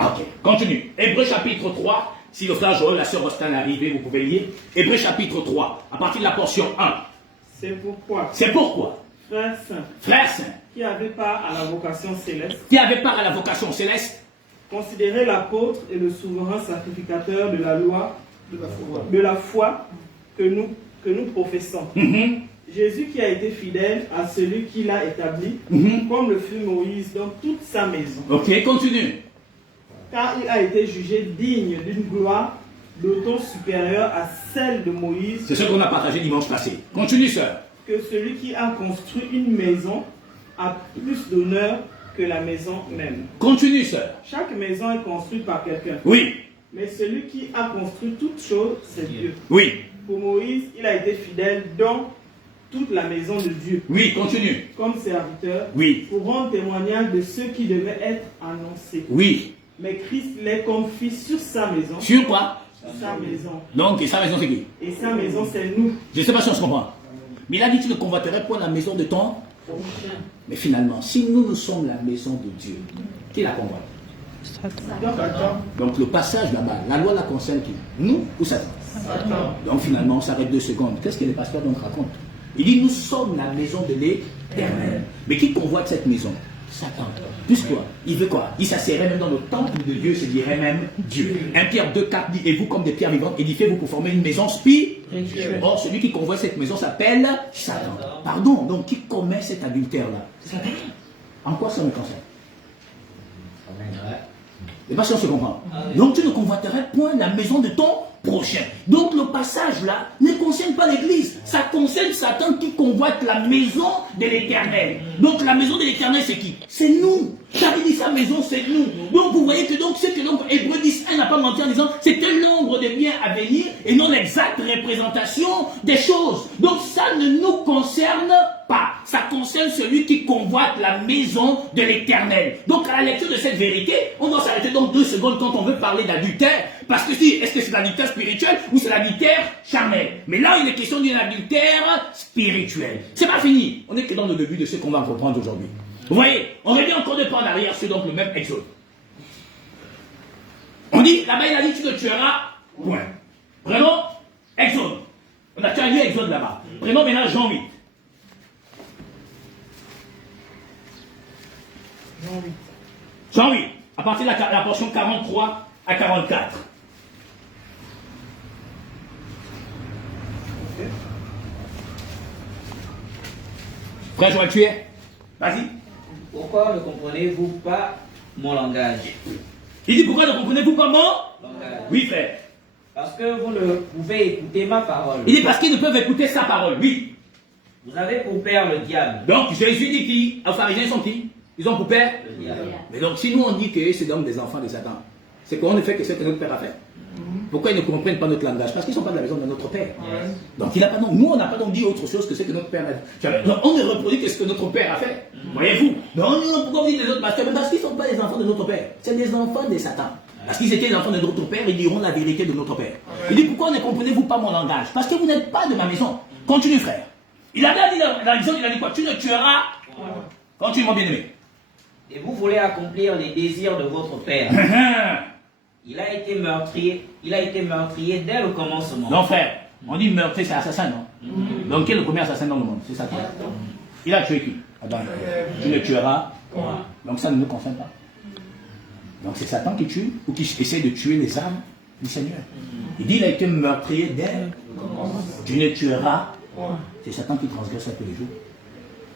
Ok, continue. Hébreux chapitre 3. Si le frère Joël, la sœur Rostan est arrivée, vous pouvez lire. Hébreux chapitre 3. À partir de la portion 1. C'est pourquoi, Frères saints, qui avait part à la vocation céleste, qui avait part à la vocation céleste, considérez l'apôtre et le souverain sacrificateur de la loi, de la foi que nous professons. Jésus qui a été fidèle à celui qui l'a établi, comme le fut Moïse dans toute sa maison. Ok, continue. Car il a été jugé digne d'une gloire d'autant supérieure à celle de Moïse. C'est ce qu'on a partagé dimanche passé. Continue, sœur. Que celui qui a construit une maison a plus d'honneur que la maison même. Continue, sœur. Chaque maison est construite par quelqu'un. Oui. Mais celui qui a construit toute chose, c'est Dieu. Oui. Pour Moïse, il a été fidèle dans toute la maison de Dieu. Oui, continue. Comme serviteurs, Oui. pour rendre témoignage de ce qui devait être annoncé. Oui. Mais Christ les confie sur sa maison. Sur quoi? Sa maison. Donc, et sa maison, c'est qui? Et sa maison, c'est nous. Je ne sais pas si on se comprend. Mais il a dit tu ne convoiterais point la maison de ton. Mais finalement, si nous sommes la maison de Dieu, qui la convoite? Donc le passage là-bas, la loi la concerne qui? Nous ou Satan? Donc finalement, on s'arrête 2 secondes. Qu'est-ce que le pasteur donc raconte? Il dit nous sommes la maison de l'Éternel. Mais qui convoite cette maison? Satan. Plus quoi? Il veut quoi? Il s'assierait même dans le temple de Dieu, se dirait même Dieu. 1 Pierre 2,4 dit et vous comme des pierres vivantes, édifiez-vous pour former une maison spirituelle. Or, celui qui convoite cette maison s'appelle Satan. Pardon, donc qui commet cet adultère-là? Satan. En quoi ça me concerne? Et pas si on se comprend. Donc tu ne convoiterais point la maison de ton prochain. Donc le passage là ne concerne pas l'église. Ça concerne Satan qui convoite la maison de l'Éternel. Donc la maison de l'Éternel c'est qui? C'est nous. J'avais dit sa maison c'est nous. Donc vous voyez que donc c'est que donc Hébreux 10.1 n'a pas menti en disant c'était l'ombre des biens à venir et non l'exacte représentation des choses. Donc ça ne nous concerne pas. Ça concerne celui qui convoite la maison de l'Éternel. Donc à la lecture de cette vérité, on doit s'arrêter donc 2 secondes quand on veut parler d'adultère. Parce que si, est-ce que c'est l'adultère spirituel ou c'est l'adultère charnel? Mais là, il est question d'une adultère spirituelle. C'est pas fini. On est que dans le début de ce qu'on va reprendre aujourd'hui. Vous voyez, on revient encore de pas en arrière sur donc le même exode. On dit, là-bas il a dit tu ne tueras point. Prenons exode. On a déjà lu exode là-bas. Prenons maintenant Jean 8. Jean 8, à partir de la portion 43 à 44. Frère Joël, tu es? Vas-y. Pourquoi ne comprenez-vous pas mon langage? Il dit pourquoi ne comprenez-vous pas mon langage? Oui, frère. Parce que vous ne pouvez écouter ma parole. Il dit parce qu'ils ne peuvent écouter sa parole, oui. Vous avez pour père le diable. Donc Jésus dit qui? Les pharisiens sont qui? Ils ont pour père Le diable. Mais donc si nous on dit que c'est donc des enfants de Satan, c'est qu'on ne fait que ce que notre père a fait. Pourquoi ils ne comprennent pas notre langage? Parce qu'ils ne sont pas de la maison de notre père. Donc il n'a pas donc, nous on n'a pas donc dit autre chose que ce que notre père a fait. Donc on ne reproduit que ce que notre père a fait. Voyez-vous? Donc pourquoi vous dites les autres pasteurs? Parce qu'ils ne sont pas les enfants de notre père. C'est des enfants de Satan. Parce qu'ils étaient les enfants de notre père, ils diront la vérité de notre père. Il dit pourquoi ne comprenez-vous pas mon langage? Parce que vous n'êtes pas de ma maison. Continue frère. Il a bien dit dans l'exemple, il a dit quoi? Tu ne tueras. Continue mon bien-aimé. Et vous voulez accomplir les désirs de votre père. Il a été meurtrier dès le commencement. Non frère, on dit meurtrier c'est assassin, non? Donc qui est le premier assassin dans le monde? C'est Satan. Il a tué qui? Adam. Tu le tueras. Donc ça ne nous concerne pas. Donc c'est Satan qui tue ou qui essaie de tuer les âmes du Seigneur. Il dit il a été meurtrier dès. Tu ne tueras. C'est Satan qui transgresse ça tous les jours.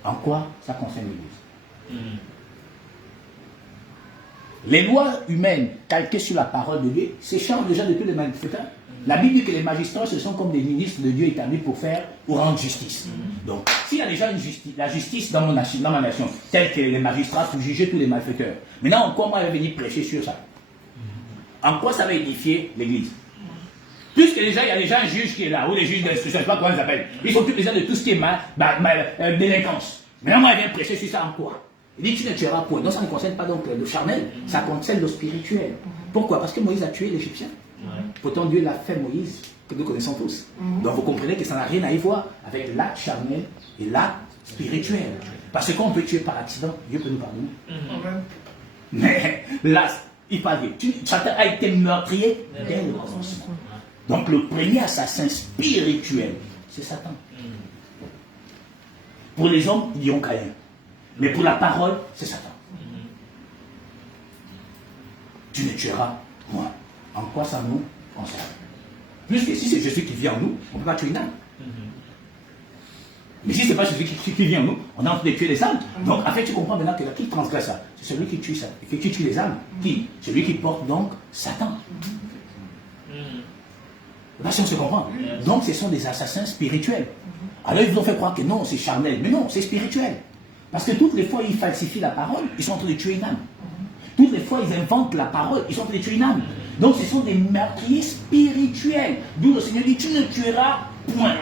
En quoi ça concerne l'Église? Les lois humaines calquées sur la parole de Dieu s'échangent déjà de tous les malfaiteurs. La Bible dit que les magistrats ce sont comme des ministres de Dieu établis pour rendre justice. Donc, s'il y a déjà la justice dans ma nation, telle que les magistrats pour juger tous les malfaiteurs, maintenant, en quoi moi je vais venir prêcher sur ça? En quoi ça va édifier l'Église? Puisque déjà, il y a déjà un juge qui est là, ou les juges d'instruction, je ne sais pas comment ils s'appellent. Ils s'occupent déjà de tout ce qui est délinquance. Maintenant, moi, je viens prêcher sur ça en quoi? Il dit tu ne tueras point. Donc ça ne concerne pas donc le charnel, ça concerne le spirituel. Pourquoi? Parce que Moïse a tué l'Égyptien. Pourtant Dieu l'a fait Moïse, que nous connaissons tous. Donc vous comprenez que ça n'a rien à y voir avec l'acte charnel et l'acte spirituel. Parce qu'on peut tuer par accident, Dieu peut nous pardonner. Mais là, il parle de Satan a été meurtrier dès le commencement. Donc le premier assassin spirituel, c'est Satan. Pour les hommes, ils diront Caïn. Mais pour la parole, c'est Satan. Tu ne tueras point. En quoi ça nous concerne? Puisque si c'est Jésus qui vit en nous, on ne peut pas tuer une âme. Mais si ce n'est pas Jésus qui vit en nous, on a envie de tuer les âmes. Donc, en fait, tu comprends maintenant que qui transgresse ça? C'est celui qui tue ça, qui tue les âmes. Qui? Celui qui porte donc Satan. Là, si on se comprend. Donc, ce sont des assassins spirituels. Alors, ils vous ont fait croire que non, c'est charnel. Mais non, c'est spirituel. Parce que toutes les fois ils falsifient la parole, ils sont en train de tuer une âme. Toutes les fois ils inventent la parole, ils sont en train de tuer une âme. Donc ce sont des meurtriers spirituels. D'où le Seigneur dit, tu ne tueras point.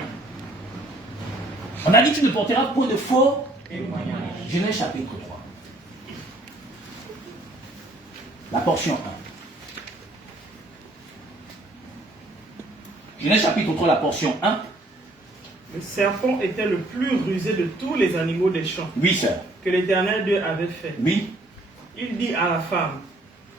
On a dit tu ne porteras point de faux témoignages. Genèse chapitre 3. La portion 1. Genèse chapitre 3, la portion 1. Le serpent était le plus rusé de tous les animaux des champs. Oui, sœur. Que l'Éternel Dieu avait fait. Oui. Il dit à la femme,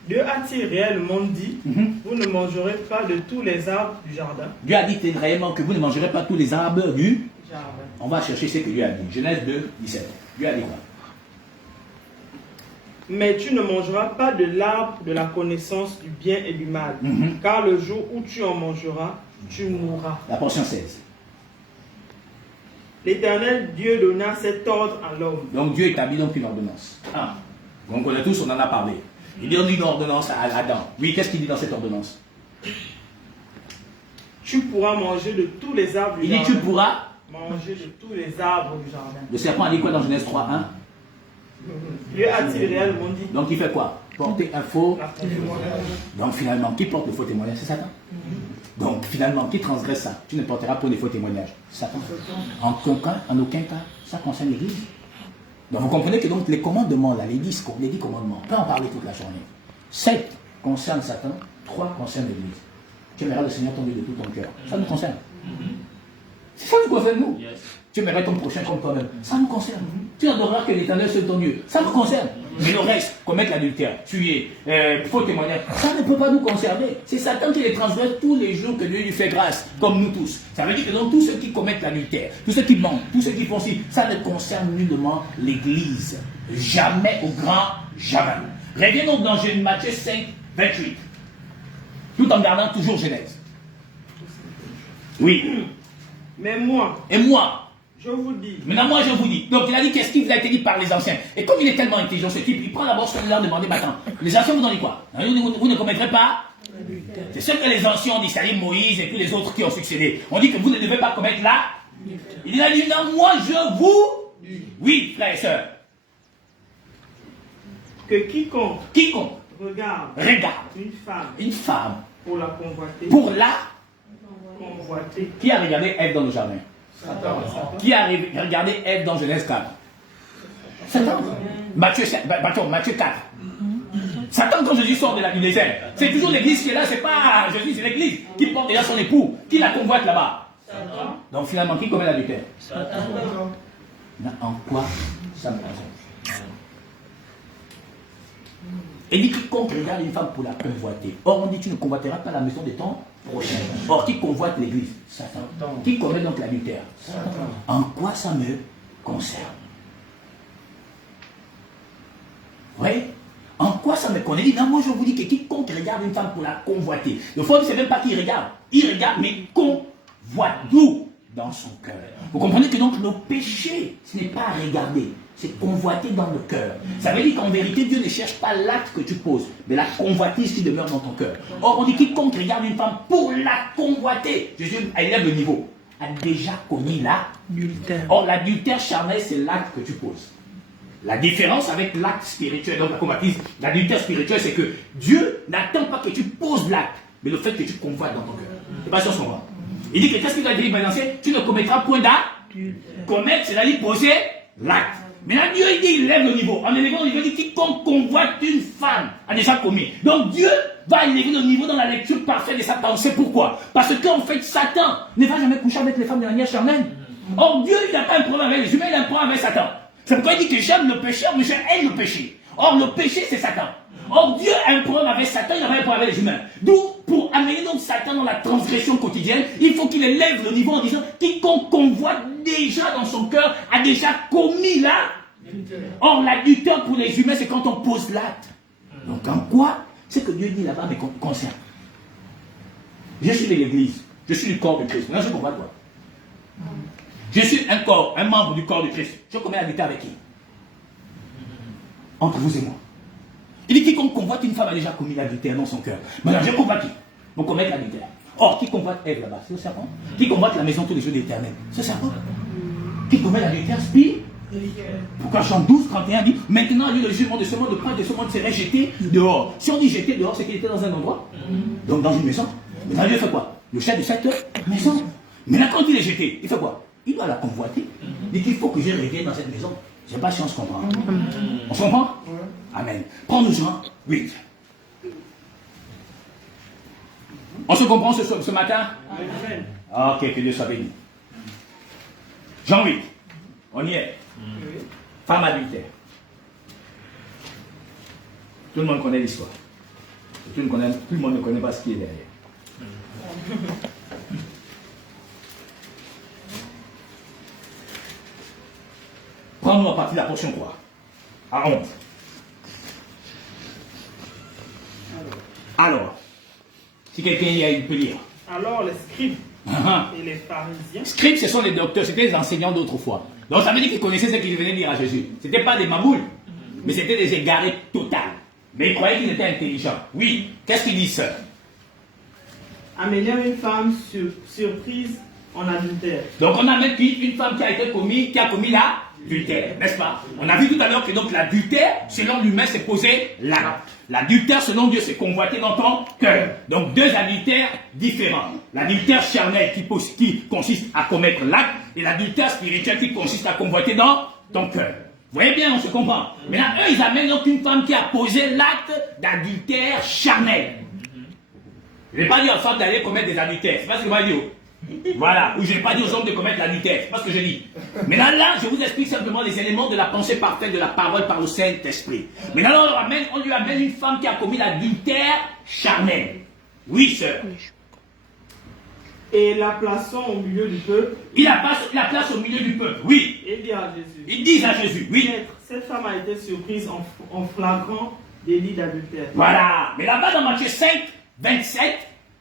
Dieu a-t-il réellement dit, vous ne mangerez pas de tous les arbres du jardin? Dieu a dit réellement que vous ne mangerez pas tous les arbres du jardin. On va chercher ce que Dieu a dit. Genèse 2, 17. Dieu a dit quoi? Mais tu ne mangeras pas de l'arbre de la connaissance du bien et du mal, car le jour où tu en mangeras, tu mourras. La portion 16. L'Éternel Dieu donna cet ordre à l'homme. Donc Dieu établit donc une ordonnance. Ah. On connaît tous, on en a parlé. Il donne une ordonnance à Adam. Oui, qu'est-ce qu'il dit dans cette ordonnance? Tu pourras manger de tous les arbres du jardin. Il dit tu pourras manger de tous les arbres du jardin. Le serpent a dit quoi dans Genèse 3, 1? Dieu a-t-il réellement dit? Donc il fait quoi? Porter un faux témoignage. Donc finalement, qui porte le faux témoignage? C'est Satan. Donc finalement, qui transgresse ça? Tu ne porteras pas de faux témoignages. Satan. En aucun cas, ça concerne l'Église. Donc vous comprenez que donc les commandements, là, les 10 commandements, on peut en parler toute la journée. 7 concernent Satan, 3 concernent l'Église. Tu aimeras le Seigneur ton Dieu de tout ton cœur. Ça nous concerne. C'est ça qui nous concerne, nous. Tu aimerais ton prochain comme toi-même. Ça nous concerne. Tu adoreras que l'Éternel seul ton Dieu. Ça nous concerne. Mais le reste, commettre l'adultère, tuer, faux témoignage, ça ne peut pas nous concerner. C'est Satan qui les transgresse tous les jours que Dieu lui fait grâce, comme nous tous. Ça veut dire que donc tous ceux qui commettent l'adultère, tous ceux qui mentent, tous ceux qui font ci, ça ne concerne nullement l'Église. Jamais, au grand jamais. Reviens donc dans Matthieu 5, 28. Tout en gardant toujours Genèse. Oui. Mais moi. Et moi. Je vous dis. Maintenant, moi, je vous dis. Donc, il a dit qu'est-ce qui vous a été dit par les anciens. Et comme il est tellement intelligent, ce type, il prend d'abord ce qu'il leur demandé. Maintenant, les anciens vous ont dit quoi? Vous ne commettrez pas. C'est ce que les anciens ont dit, c'est-à-dire Moïse et puis les autres qui ont succédé. On dit que vous ne devez pas commettre là. Il a dit non, moi, je vous. Oui, frères et sœurs. Que quiconque. Regarde. Une femme. Pour la convoiter. Pour la convoiter. Qui a regardé Ève dans le jardin? Satan. Qui a regardé Ève dans Genèse 4? Satan. Matthieu 4. Satan, quand Jésus sort du désert, c'est toujours l'église qui est là, c'est pas Jésus, c'est l'église qui porte déjà son époux, qui la convoite là-bas. Donc finalement, qui commet l'adultère? Satan. En quoi ça me concerne? Et dit quiconque regarde une femme pour la convoiter. Or, on dit tu ne convoiteras pas la maison de ton prochain. Or, qui convoite l'église? Satan. Qui commet donc l'adultère? Satan. En quoi ça me concerne? Oui. En quoi ça me concerne? Il dit non, moi je vous dis que quiconque regarde une femme pour la convoiter. Le fond, c'est même pas qu'il regarde. Il regarde, mais convoite d'où? Dans son cœur. Vous comprenez que donc le péché, ce n'est pas à regarder. C'est convoiter dans le cœur. Ça veut dire qu'en vérité, Dieu ne cherche pas l'acte que tu poses, mais la convoitise qui demeure dans ton cœur. Or, on dit quiconque regarde une femme pour la convoiter, Jésus élève le niveau, a déjà connu l'adultère. Or, l'adultère charnel, c'est l'acte que tu poses. La différence avec l'acte spirituel, donc la convoitise, l'adultère spirituel, c'est que Dieu n'attend pas que tu poses l'acte, mais le fait que tu convoites dans ton cœur. C'est pas sûr ce qu'on voit. Il dit que qu'est-ce qu'il a dit, tu ne commettras point d'acte. Commettre, c'est-à-dire poser l'acte. Mais là, Dieu, il dit, il lève le niveau. En élevant le niveau, il dit, quiconque convoite une femme a déjà commis. Donc Dieu va élever le niveau dans la lecture parfaite de sa pensée. Pourquoi? Parce qu'en fait, Satan ne va jamais coucher avec les femmes de manière charnelle. Or, Dieu, il n'a pas un problème avec les humains, il a un problème avec Satan. C'est pourquoi il dit que j'aime le péché, mais j'aime le péché. Or, le péché, c'est Satan. Or, Dieu a un problème avec Satan, il n'a pas un problème avec les humains. D'où, pour amener donc Satan dans la transgression quotidienne, il faut qu'il élève le niveau en disant, quiconque convoite déjà dans son cœur a déjà commis là. Or, l'adultère pour les humains, c'est quand on pose l'acte. Donc, en quoi ce que Dieu dit là-bas me concerne? Je suis de l'église, je suis du corps de Christ. Maintenant, je comprends quoi? Je suis un corps, un membre du corps de Christ. Je commets l'adultère avec qui? Entre vous et moi. Il dit quiconque convoite une femme a déjà commis l'adultère dans son cœur. Maintenant, je convoite qui? Vous commettez l'adultère. Or, qui convoite Ève là-bas? C'est le serpent. Qui convoite la maison tous les jours de l'Éternel? C'est le serpent. Qui commet l'adultère spirituel? Pourquoi Jean 12, 31 dit maintenant, lieu le jugement de ce monde, le prince de ce monde serait jeté dehors. Si on dit jeté dehors, c'est qu'il était dans un endroit, donc dans une maison. Mais Dieu fait quoi? Le chef de cette maison. Maintenant, quand il est jeté, il fait quoi? il doit la convoiter. Il dit qu'il faut que je revienne dans cette maison. Je ne sais pas si on se comprend. On se comprend? Amen. Prends-nous Jean 8. On se comprend ce matin? Ok, que Dieu soit béni. Jean 8. On y est. Femme adultère. Tout le monde connaît l'histoire. Tout le monde ne connaît pas ce qui est derrière. Prends-nous à partir de la portion quoi? À 11. Alors, si quelqu'un y a, il peut lire. Alors les scribes et les pharisiens. Scribes, ce sont les docteurs, c'était les enseignants d'autrefois. Donc ça veut dire qu'ils connaissaient ce qu'ils venaient dire à Jésus. Ce n'était pas des mamoules, mais c'était des égarés totales. Mais ils croyaient qu'ils étaient intelligents. Oui, qu'est-ce qu'ils disent ça? Amenèrent une femme surprise en adultère. Donc on a même une femme qui a commis l'adultère, n'est-ce pas? On a vu tout à l'heure que donc l'adultère, selon l'humain, c'est posé là. L'adultère, selon Dieu, c'est convoité dans ton cœur. Donc deux adultères différents. L'adultère charnel qui consiste à commettre l'acte et l'adultère spirituel qui consiste à convoiter dans ton cœur. Vous voyez bien, on se comprend. Maintenant, eux, ils amènent donc une femme qui a posé l'acte d'adultère charnel. Je ne vais pas dire aux femmes d'aller commettre des adultères. C'est pas ce que je vais dire. Voilà. Ou je n'ai pas dit aux hommes de commettre l'adultère. C'est pas ce que je dis. Maintenant, là, je vous explique simplement les éléments de la pensée parfaite de la parole par le Saint-Esprit. Maintenant, on lui amène une femme qui a commis l'adultère charnel. Oui, sœur. Et la plaçant au milieu du peuple. Il la place au milieu du peuple. Oui. Et dit à Jésus. Ils disent à Jésus. Oui. Maître, cette femme a été surprise en flagrant délit d'adultère. Voilà. Mais là-bas, dans Matthieu 5, 27,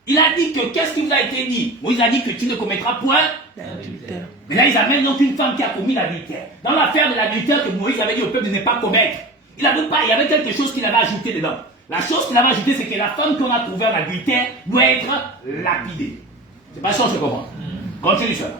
il a dit que, qu'est-ce qui vous a été dit? Moïse a dit que tu ne commettras point d'adultère. Mais là, ils amènent donc une femme qui a commis l'adultère. Dans l'affaire de l'adultère que Moïse avait dit au peuple de ne pas commettre, il y avait quelque chose qu'il avait ajouté dedans. La chose qu'il avait ajouté, c'est que la femme qu'on a trouvée en adultère doit être lapidée. C'est pas ça, on se comprend. Continue ça.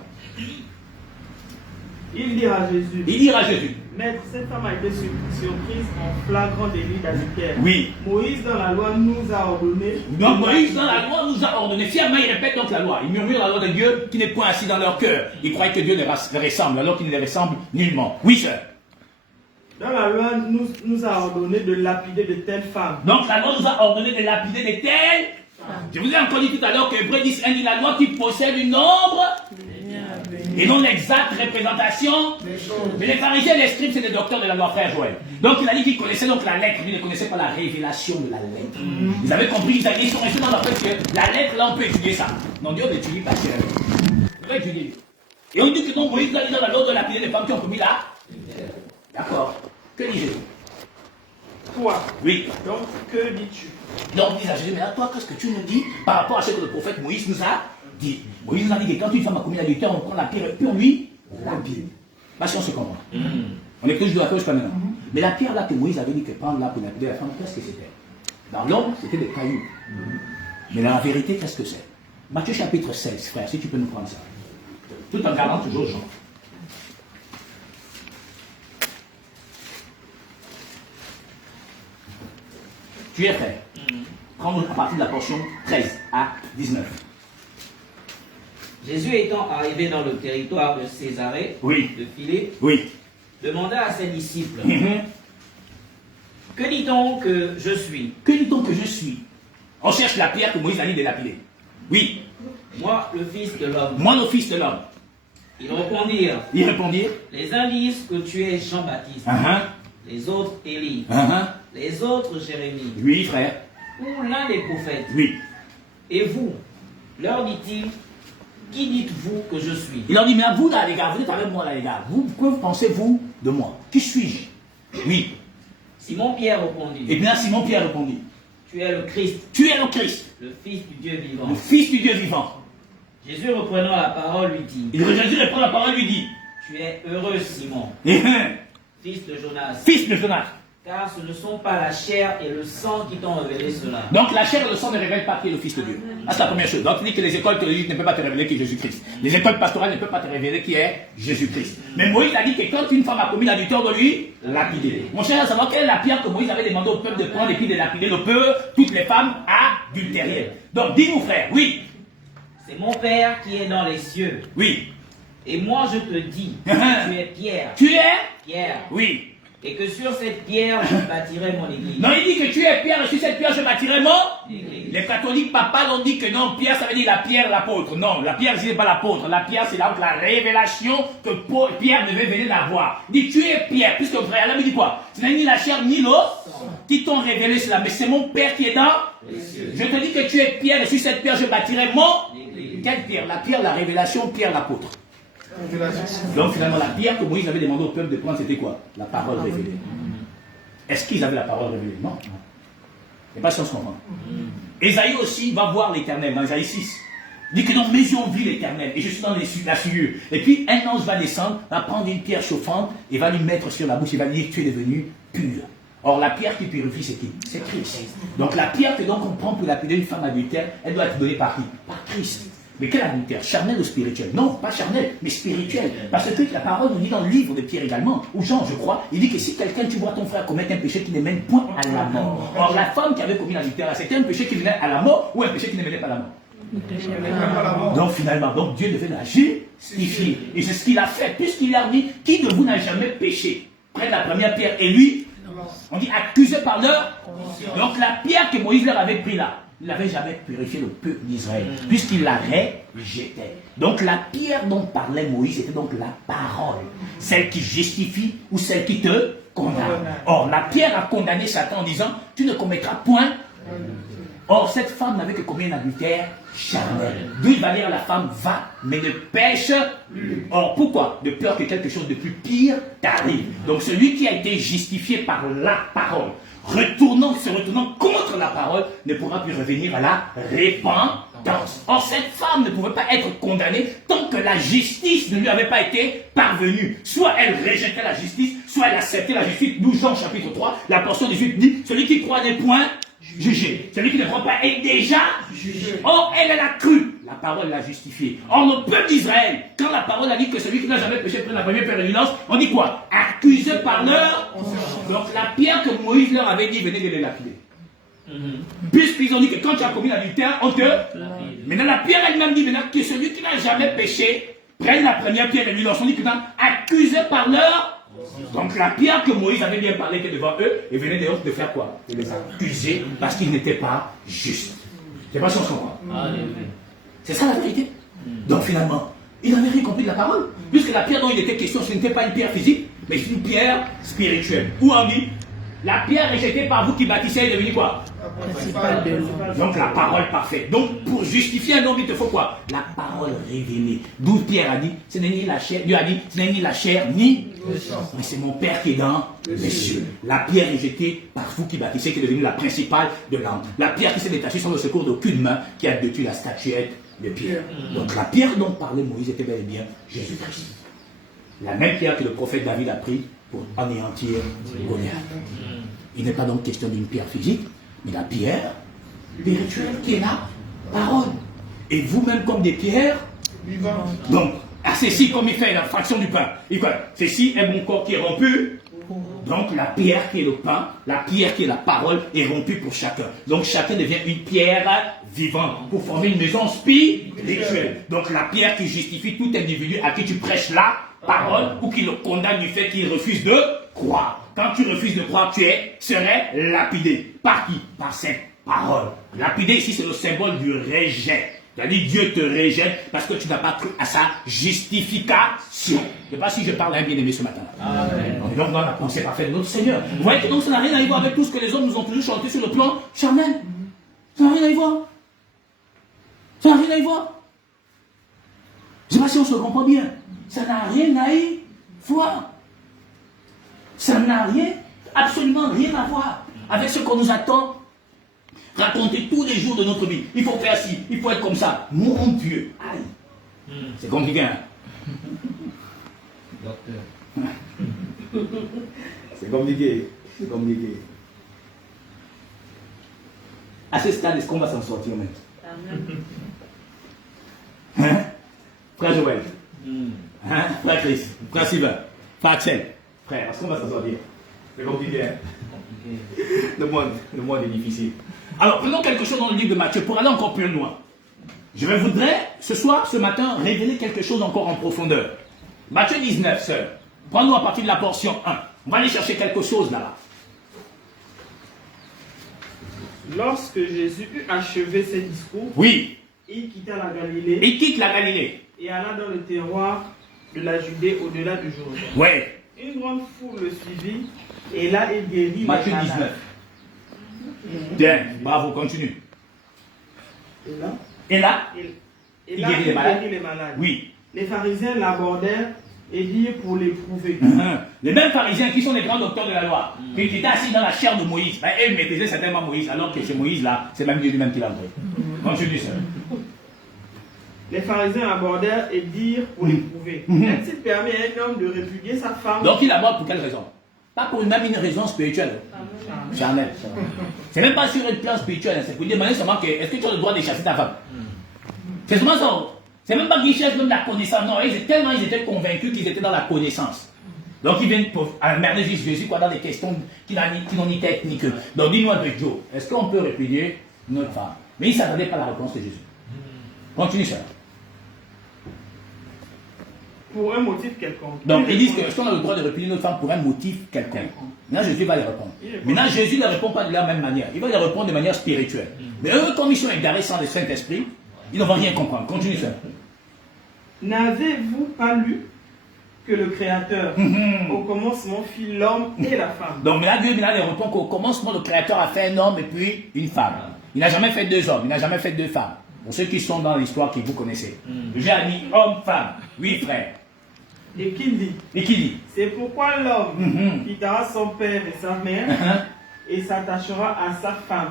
Il dira à Jésus. Il dira à Jésus. Maître, cette femme a été surprise en flagrant délit d'adultère. Oui. Moïse dans la loi nous a ordonné. Donc Moïse dans la loi nous a ordonné. Fièrement, il répète donc la loi. Il murmure la loi de Dieu qui n'est point assis dans leur cœur. Ils croient que Dieu les ressemble alors qu'il ne les ressemble nullement. Oui, sœur. Dans la loi nous a ordonné de lapider de telles femmes. Donc la loi nous a ordonné de lapider de telles femmes. Je vous ai encore dit tout à l'heure que Hébreux 10 dit la loi qui possède une nombre et non l'exacte représentation. Mais les pharisiens et les scribes, c'est des docteurs de la loi, frère Joël. Donc il a dit qu'ils connaissaient donc la lettre, ils ne connaissaient pas la révélation de la lettre. Ils avaient compris, ils sont restés dans la tête que la lettre, là on peut étudier ça. Non, Dieu n'étudie pas la lettre. On peut étudier. Et on dit que donc Moïse a dit dans la loi de lapider les femmes qui ont commis là. D'accord. Que dis-je? Toi. Oui. Donc, que dis-tu? Donc, dis à Jésus, mais là, toi, qu'est-ce que tu nous dis par rapport à ce que le prophète Moïse nous a dit? Moïse nous a dit que quand une femme a commis l'adultère, on prend la pierre et puis on lui lapide. Là, si on se comprend. On est plus de la cause quand même. Mais la pierre là que Moïse avait dit que prendre là pour lapider la femme, qu'est-ce que c'était? Dans l'homme, c'était des cailloux. Mais dans la vérité, qu'est-ce que c'est? Matthieu chapitre 16, frère, si tu peux nous prendre ça. Tout en gardant toujours Jean. Tu es prêt? Prends-nous à partir de la portion 13 à 19. Jésus étant arrivé dans le territoire de Césarée, Oui. de Philippe, Oui. demanda à ses disciples, que dit-on que je suis? Que dit-on que je suis? On cherche la pierre que Moïse a dit de lapider. Oui. Moi, le Fils de l'homme. Moi, le Fils de l'homme. Ils répondirent, Ils répondirent. les uns disent que tu es Jean-Baptiste, les autres Élie, les autres Jérémie, Oui, frère. ou l'un des prophètes. Oui. Et vous, leur dit-il, qui dites-vous que je suis? Il leur dit, mais à vous là, les gars, vous êtes avec moi là, les gars. Vous, que pensez-vous de moi? Qui suis-je? Oui. Simon-Pierre répondit, Et bien Simon Pierre répondit, tu es le Christ, tu es le Christ, le Fils du Dieu vivant. le Fils du Dieu vivant. Jésus reprenant la parole lui dit, Jésus répond la parole, lui dit, tu es heureux Simon, fils de Jonas, Fils de Jonas. car ce ne sont pas la chair et le sang qui t'ont révélé cela. Donc la chair et le sang ne révèlent pas qui est le Fils de Dieu. C'est la première chose. Donc il dit que les écoles théologiques ne peuvent pas te révéler qui est Jésus-Christ. Les écoles pastorales ne peuvent pas te révéler qui est Jésus-Christ. Mais Moïse a dit que quand une femme a commis l'adultère, on doit lui lapider. Mon cher, à savoir quelle est la pierre que Moïse avait demandé au peuple de prendre et puis de lapider le peuple, toutes les femmes adultérières. Donc dis-nous frère, oui. C'est mon Père qui est dans les cieux. Oui. Et moi je te dis, tu es Pierre. Tu es? Pierre. Oui. Et que sur cette pierre, je bâtirai mon église. Non, il dit que tu es Pierre et sur cette pierre, je bâtirai mon Église. Les catholiques papa l'ont dit que non, Pierre, ça veut dire la pierre, l'apôtre. Non, la pierre, c'est pas l'apôtre. La pierre, c'est donc la révélation que Pierre devait venir d'avoir. Il dit, tu es Pierre, puisque frère, là, il dit quoi? Ce n'est ni la chair ni l'os qui t'ont révélé cela, mais c'est mon Père qui est dans. Je te dis que tu es Pierre et sur cette pierre, je bâtirai mon. Quelle pierre? La pierre, la révélation, Pierre, l'apôtre. Donc finalement, la pierre que Moïse avait demandé au peuple de prendre, c'était quoi? La parole révélée. Est-ce qu'ils avaient la parole révélée? Non. C'est pas si on se comprend. Ésaïe aussi va voir l'Éternel, dans Ésaïe 6. Il dit que dans mes yeux ont vu l'Éternel, et je suis dans la figure. Et puis un ange va descendre, va prendre une pierre chauffante, et va lui mettre sur la bouche, et va lui dire, tu es devenu pur. Or la pierre qui purifie, c'est qui? C'est Christ. Donc la pierre que donc on prend pour lapider une femme adultère, elle doit être donnée par qui? Par Christ. Mais quel adultère? Charnel ou spirituel? Non, pas charnel, mais spirituel. Parce que la parole nous dit dans le livre de Pierre également, ou Jean, je crois, il dit que si quelqu'un, tu vois ton frère commettre un péché qui ne mène point à la mort. Or, la femme qui avait commis l'adultère, c'était un péché qui menait à la mort ou un péché qui ne menait pas à la mort. Donc finalement, donc Dieu devait la justifier. Et c'est ce qu'il a fait, puisqu'il a dit, qui de vous n'a jamais péché? Prenne la première pierre et lui, on dit accusé par leur. Donc la pierre que Moïse leur avait pris là, il n'avait jamais purifié le peuple d'Israël, puisqu'il la rejetait. Donc la pierre dont parlait Moïse, c'était donc la parole. Celle qui justifie ou celle qui te condamne. Or, la pierre a condamné Satan en disant, tu ne commettras point. Or, cette femme n'avait que commis un adultère charnel. D'où il va dire à la femme, va, mais ne pêche plus. Or, pourquoi? De peur que quelque chose de plus pire t'arrive. Donc, celui qui a été justifié par la parole, se retournant contre la parole, ne pourra plus revenir à la repentance. Or, cette femme ne pouvait pas être condamnée tant que la justice ne lui avait pas été parvenue. Soit elle rejetait la justice, soit elle acceptait la justice. Nous, Jean chapitre 3, la portion 18 dit, celui qui croit n'est point jugé. Celui qui ne croit pas est déjà jugé. Or, elle a cru. La parole l'a justifié. Or, le peuple d'Israël, quand la parole a dit que celui qui n'a jamais péché prenne la première pierre de l'évidence, on dit quoi? Accusé par leur. Donc, la pierre que Moïse leur avait dit, venez de les lapider. Puisqu'ils ont dit que quand tu as commis l'adultère, on te. Maintenant, la pierre elle-même dit maintenant que celui qui n'a jamais péché prenne la première pierre de l'évidence. On dit que accusé par leur. Donc la pierre que Moïse avait bien parlé était devant eux et venait dehors de faire quoi? De les accuser parce qu'ils n'étaient pas justes. C'est pas si on se comprend. C'est ça la vérité. Donc finalement, il n'avait rien compris de la parole. Puisque la pierre dont il était question, ce n'était pas une pierre physique, mais une pierre spirituelle. Où on dit, la pierre rejetée par vous qui bâtissez est devenue quoi? Donc la parole parfaite. Donc pour justifier un homme, il te faut quoi? La parole révélée. D'où Pierre a dit, ce n'est ni la chair, Dieu a dit, ce n'est ni la chair, ni le sang. Mais c'est mon Père qui est dans les cieux. La pierre rejetée par vous qui bâtissez, qui est devenue la principale de l'âme. La pierre qui s'est détachée sans le secours d'aucune main, qui a détruit la statuette de Pierre. Donc la pierre dont parlait Moïse était bel et bien Jésus-Christ. La même pierre que le prophète David a pris pour anéantir Goliath. Il n'est pas donc question d'une pierre physique, mais la pierre spirituelle qui est la parole. Et vous-même comme des pierres vivantes. Donc, à ceci, comme il fait la fraction du pain, ceci est mon corps qui est rompu. Donc la pierre qui est le pain, la pierre qui est la parole est rompue pour chacun. Donc chacun devient une pierre vivante pour former une maison spirituelle. Donc la pierre qui justifie tout individu à qui tu prêches la parole ou qui le condamne du fait qu'il refuse de croire. Quand tu refuses de croire, tu serais lapidé. Par qui? Par cette parole. Lapidé ici, c'est le symbole du rejet. C'est-à-dire Dieu te rejette parce que tu n'as pas cru à sa justification. Je ne sais pas si je parle à un bien-aimé ce matin. Donc, dans la pensée parfaite de notre Seigneur. Vous voyez que donc ça n'a rien à y voir avec tout ce que les hommes nous ont toujours chanté sur le plan charnel. Ça n'a rien à y voir. Ça n'a rien à y voir. Je ne sais pas si on se comprend bien. Ça n'a rien à y voir. Ça n'a rien, absolument rien à voir avec ce qu'on nous attend raconter tous les jours de notre vie. Il faut faire ci, il faut être comme ça. Mon Dieu, aïe. C'est compliqué, hein? C'est compliqué. C'est compliqué. À ce stade, est-ce qu'on va s'en sortir même? Hein? Frère Joël, hein? Frère Chris, Frère Sylvain, Frère Axel, frère, est-ce qu'on va s'en sortir? C'est compliqué, hein? Le monde est difficile. Alors, prenons quelque chose dans le livre de Matthieu pour aller encore plus loin. Je voudrais, ce soir, ce matin, révéler quelque chose encore en profondeur. Matthieu 19, sœur. Prends-nous à partir de la portion 1. On va aller chercher quelque chose là-bas. Lorsque Jésus eut achevé ses discours, Oui. il quitta la Galilée Il quitte la Galilée. et alla dans le terroir de la Judée au-delà du Jourdain. Ouais. Une grande foule le suivit et là il guérit Matthieu les 19. malades. Bien, bravo, continue. Et là, Et là, il guérit les malades. guérit les malades. Oui. Les pharisiens l'abordèrent et dirent pour l'éprouver. Les mêmes pharisiens qui sont les grands docteurs de la loi, qui étaient assis dans la chair de Moïse, ben, eux maîtrisaient certainement Moïse, alors que chez Moïse, là, c'est même Dieu lui-même qui l'a envoyé. Continue, sœur. Les pharisiens l'abordèrent et dirent pour l'éprouver. Est-il permis à un homme de répudier sa femme? Donc il aborde pour quelle raison? Pas pour même une raison spirituelle. Charnel. C'est même pas sur un plan spirituel, c'est pour demander seulement que est-ce que tu as le droit de chasser ta femme? C'est seulement ça. C'est même pas qu'ils cherchent même la connaissance. Non, ils étaient convaincus qu'ils étaient dans la connaissance. Donc ils viennent pour emmerder Jésus quoi, dans des questions qui n'ont ni tête ni queue. Donc dis-nous un peu, Joe, est-ce qu'on peut répudier notre femme? Mais ils ne s'attendaient pas à la réponse de Jésus. Continue ça. Pour un motif quelconque. Donc ils disent que est-ce qu'on a le droit de répudier notre femme pour un motif quelconque? Maintenant Jésus va les répondre. Maintenant Jésus ne répond pas de la même manière. Il va les répondre de manière spirituelle. Mais eux, comme ils sont égarés sans le Saint-Esprit, ils ne vont rien comprendre. Continue ça. N'avez-vous pas lu que le Créateur, au commencement, fit l'homme et la femme? Donc là, Dieu les répond qu'au commencement, le Créateur a fait un homme et puis une femme. Il n'a jamais fait deux hommes, il n'a jamais fait deux femmes. Pour ceux qui sont dans l'histoire que vous connaissez. Dieu a dit homme, femme, oui frères. Et qu'il dit? Et qui dit? C'est pourquoi l'homme quittera son père et sa mère et s'attachera à sa femme.